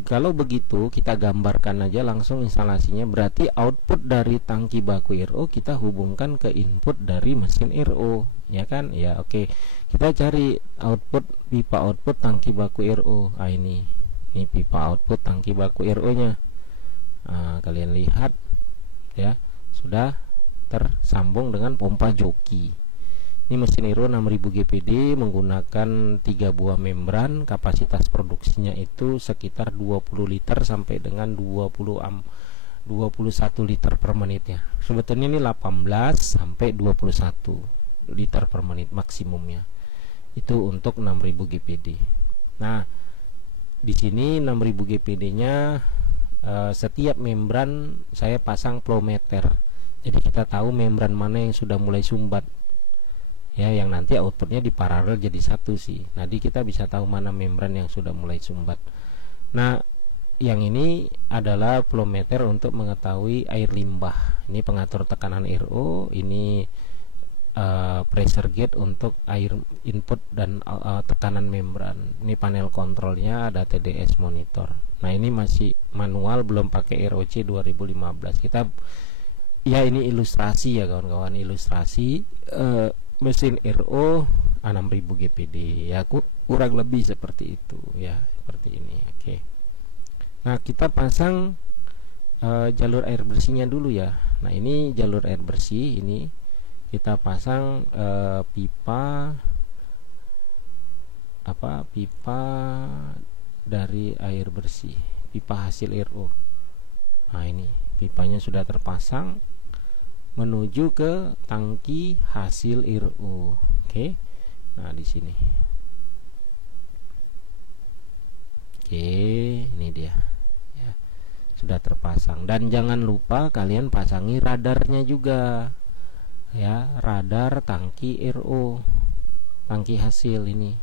kalau begitu kita gambarkan aja langsung instalasinya. Berarti output dari tangki baku RO kita hubungkan ke input dari mesin RO, ya kan? Ya, oke. Kita cari output, pipa output tangki baku RO. Ah, ini pipa output tangki baku RO nya. Nah, kalian lihat ya, sudah tersambung dengan pompa joki. Ini mesin RO 6000 GPD menggunakan 3 buah membran. Kapasitas produksinya itu sekitar 20 liter sampai dengan 21 liter per menitnya. Sebetulnya ini 18 sampai 21 liter per menit maksimumnya. Itu untuk 6000 GPD. Nah, di sini 6000 GPD-nya setiap membran saya pasang flow meter. Jadi kita tahu membran mana yang sudah mulai sumbat. Ya, yang nanti outputnya di paralel jadi satu sih. Jadi kita bisa tahu mana membran yang sudah mulai sumbat. Nah, yang ini adalah flow meter untuk mengetahui air limbah. Ini pengatur tekanan RO. Ini pressure gauge untuk air input dan tekanan membran. Ini panel kontrolnya, ada TDS monitor. Nah, ini masih manual, belum pakai ROC 2015. Kita ya, ini ilustrasi ya kawan-kawan, ilustrasi mesin RO 6000 GPD ya, kurang lebih seperti itu ya, seperti ini. Oke. Nah, kita pasang jalur air bersihnya dulu ya. Nah, ini jalur air bersih, ini kita pasang pipa dari air bersih, pipa hasil RO. Nah, ini pipanya sudah terpasang menuju ke tangki hasil RO. Oke. Nah, di sini. Oke, ini dia. Ya, sudah terpasang. Dan jangan lupa kalian pasangi radarnya juga. Ya, radar tangki RO. Tangki hasil ini.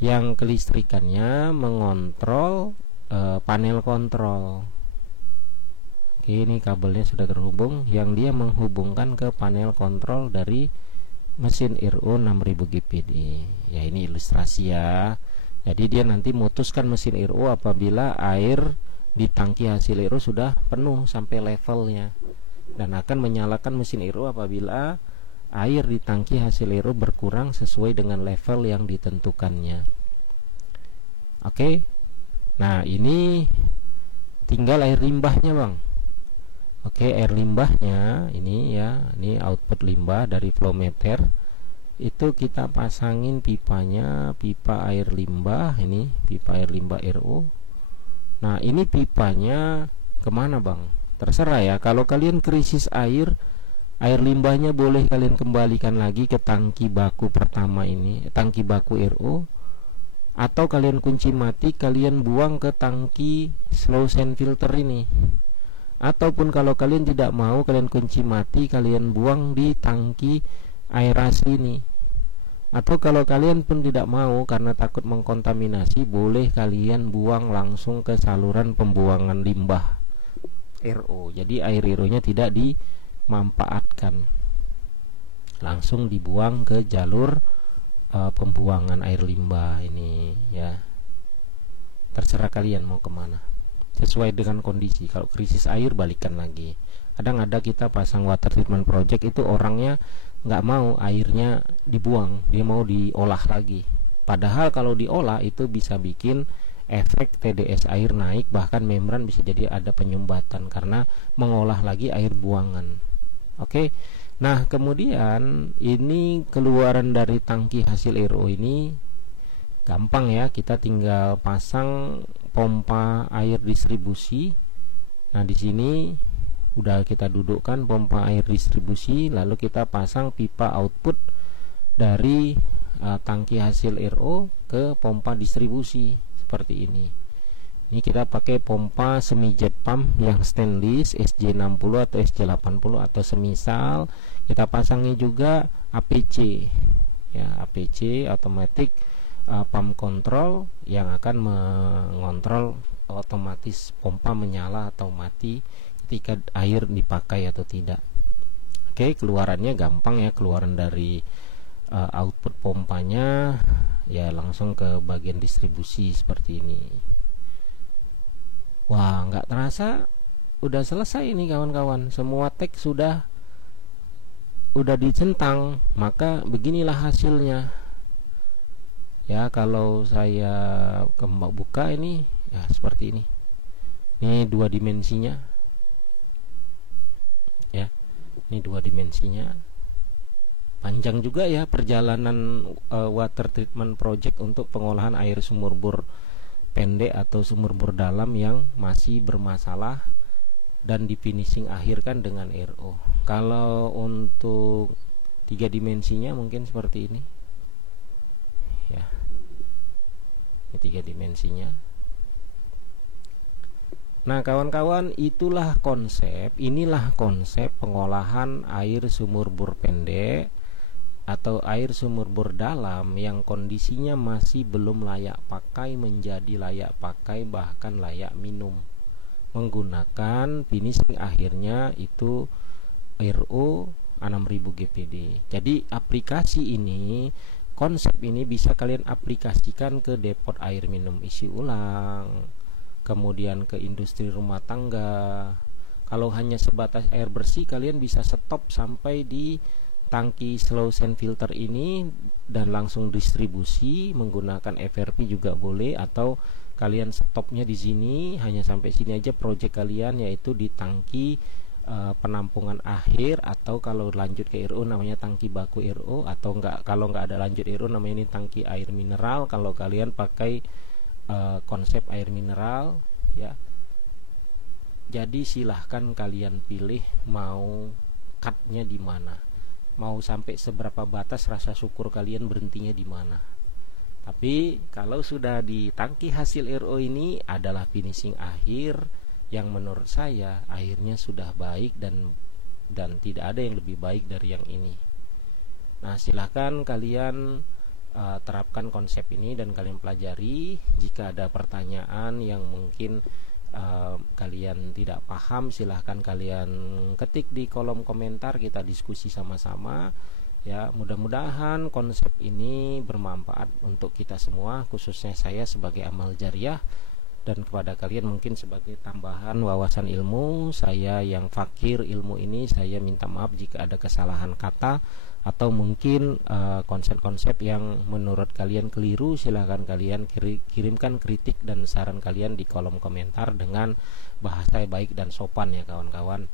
Yang kelistrikannya mengontrol panel kontrol. Oke, ini kabelnya sudah terhubung, yang dia menghubungkan ke panel kontrol dari mesin RO 6000 GPD. Ya, ini ilustrasi ya. Jadi dia nanti memutuskan mesin RO apabila air di tangki hasil RO sudah penuh sampai levelnya, dan akan menyalakan mesin RO apabila air di tangki hasil RO berkurang sesuai dengan level yang ditentukannya. Oke. Nah, ini tinggal air limbahnya, Bang. Oke, air limbahnya ini ya, ini output limbah dari flow meter. itu kita pasangin pipanya, pipa air limbah. Ini pipa air limbah RO. Nah ini pipanya kemana bang? Terserah ya, kalau kalian krisis air limbahnya boleh kalian kembalikan lagi ke tangki baku pertama ini, tangki baku RO, atau kalian kunci mati, kalian buang ke tangki slow sand filter ini. Ataupun kalau kalian tidak mau, kalian kunci mati, kalian buang di tangki aerasi ini. Atau kalau kalian pun tidak mau karena takut mengkontaminasi, boleh kalian buang langsung ke saluran pembuangan limbah RO. Jadi air RO nya tidak dimanfaatkan, langsung dibuang ke jalur pembuangan air limbah ini ya. Terserah kalian mau kemana, sesuai dengan kondisi. Kalau krisis air balikan lagi. Kadang ada kita pasang water treatment project itu orangnya nggak mau airnya dibuang, dia mau diolah lagi. Padahal kalau diolah itu bisa bikin efek TDS air naik, bahkan membran bisa jadi ada penyumbatan karena mengolah lagi air buangan. Oke. Nah kemudian ini keluaran dari tangki hasil RO ini gampang ya, kita tinggal pasang pompa air distribusi. Nah di sini udah kita dudukkan pompa air distribusi, lalu kita pasang pipa output dari tangki hasil RO ke pompa distribusi seperti ini. Ini kita pakai pompa semi jet pump yang stainless SJ60 atau SJ80 atau semisal. Kita pasangnya juga APC ya, APC automatic pump control yang akan mengontrol otomatis pompa menyala atau mati ketika air dipakai atau tidak. Oke, keluarannya gampang ya, keluaran dari output pompanya ya langsung ke bagian distribusi seperti ini. Wah, nggak terasa udah selesai ini kawan-kawan. Semua teks udah dicentang, maka beginilah hasilnya. Ya, kalau saya buka ini ya seperti ini. Ini dua dimensinya. Ya. Ini dua dimensinya. Panjang juga ya perjalanan water treatment project untuk pengolahan air sumur bor pendek atau sumur bor dalam yang masih bermasalah dan di finishing akhir kan dengan RO. Kalau untuk tiga dimensinya mungkin seperti ini ya, ini tiga dimensinya. Nah kawan-kawan, inilah konsep pengolahan air sumur bor pendek atau air sumur bor dalam yang kondisinya masih belum layak pakai menjadi layak pakai, bahkan layak minum, menggunakan finishing akhirnya itu RO 6000 GPD. Jadi aplikasi ini, konsep ini bisa kalian aplikasikan ke depot air minum isi ulang, kemudian ke industri rumah tangga. Kalau hanya sebatas air bersih, kalian bisa stop sampai di tangki slow sand filter ini dan langsung distribusi menggunakan FRP juga boleh, atau kalian stopnya di sini, hanya sampai sini aja project kalian, yaitu di tangki penampungan akhir, atau kalau lanjut ke RO namanya tangki baku RO, atau kalau nggak ada lanjut RO namanya ini tangki air mineral kalau kalian pakai konsep air mineral ya. Jadi silahkan kalian pilih mau cutnya di mana, mau sampai seberapa batas rasa syukur kalian berhentinya di mana. Tapi kalau sudah di tangki hasil RO ini adalah finishing akhir yang menurut saya akhirnya sudah baik dan tidak ada yang lebih baik dari yang ini. Nah silahkan kalian terapkan konsep ini dan kalian pelajari. Jika ada pertanyaan yang mungkin kalian tidak paham, silahkan kalian ketik di kolom komentar, kita diskusi sama-sama ya. Mudah-mudahan konsep ini bermanfaat untuk kita semua, khususnya saya sebagai amal jariah, dan kepada kalian mungkin sebagai tambahan wawasan ilmu. Saya yang fakir ilmu ini, saya minta maaf jika ada kesalahan kata atau mungkin konsep-konsep yang menurut kalian keliru. Silahkan kalian kirimkan kritik dan saran kalian di kolom komentar dengan bahasa baik dan sopan ya kawan-kawan.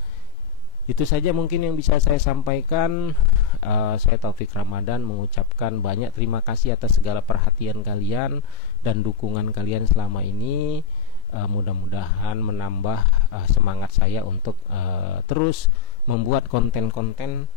Itu saja mungkin yang bisa saya sampaikan. Saya Taufik Ramadan mengucapkan banyak terima kasih atas segala perhatian kalian dan dukungan kalian selama ini. Mudah-mudahan menambah semangat saya untuk terus membuat konten-konten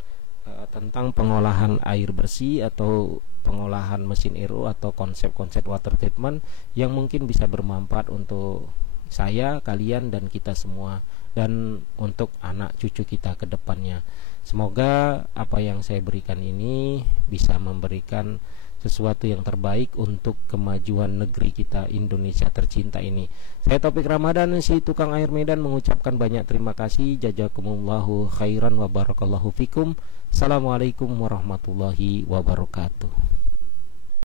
tentang pengolahan air bersih atau pengolahan mesin RO atau konsep-konsep water treatment yang mungkin bisa bermanfaat untuk saya, kalian, dan kita semua, dan untuk anak cucu kita ke depannya. Semoga apa yang saya berikan ini bisa memberikan sesuatu yang terbaik untuk kemajuan negeri kita Indonesia tercinta ini. Saya Taufik Ramadan, si tukang air Medan, mengucapkan banyak terima kasih. Jazakumullahu khairan wa barakallahu fikum. Assalamualaikum warahmatullahi wabarakatuh.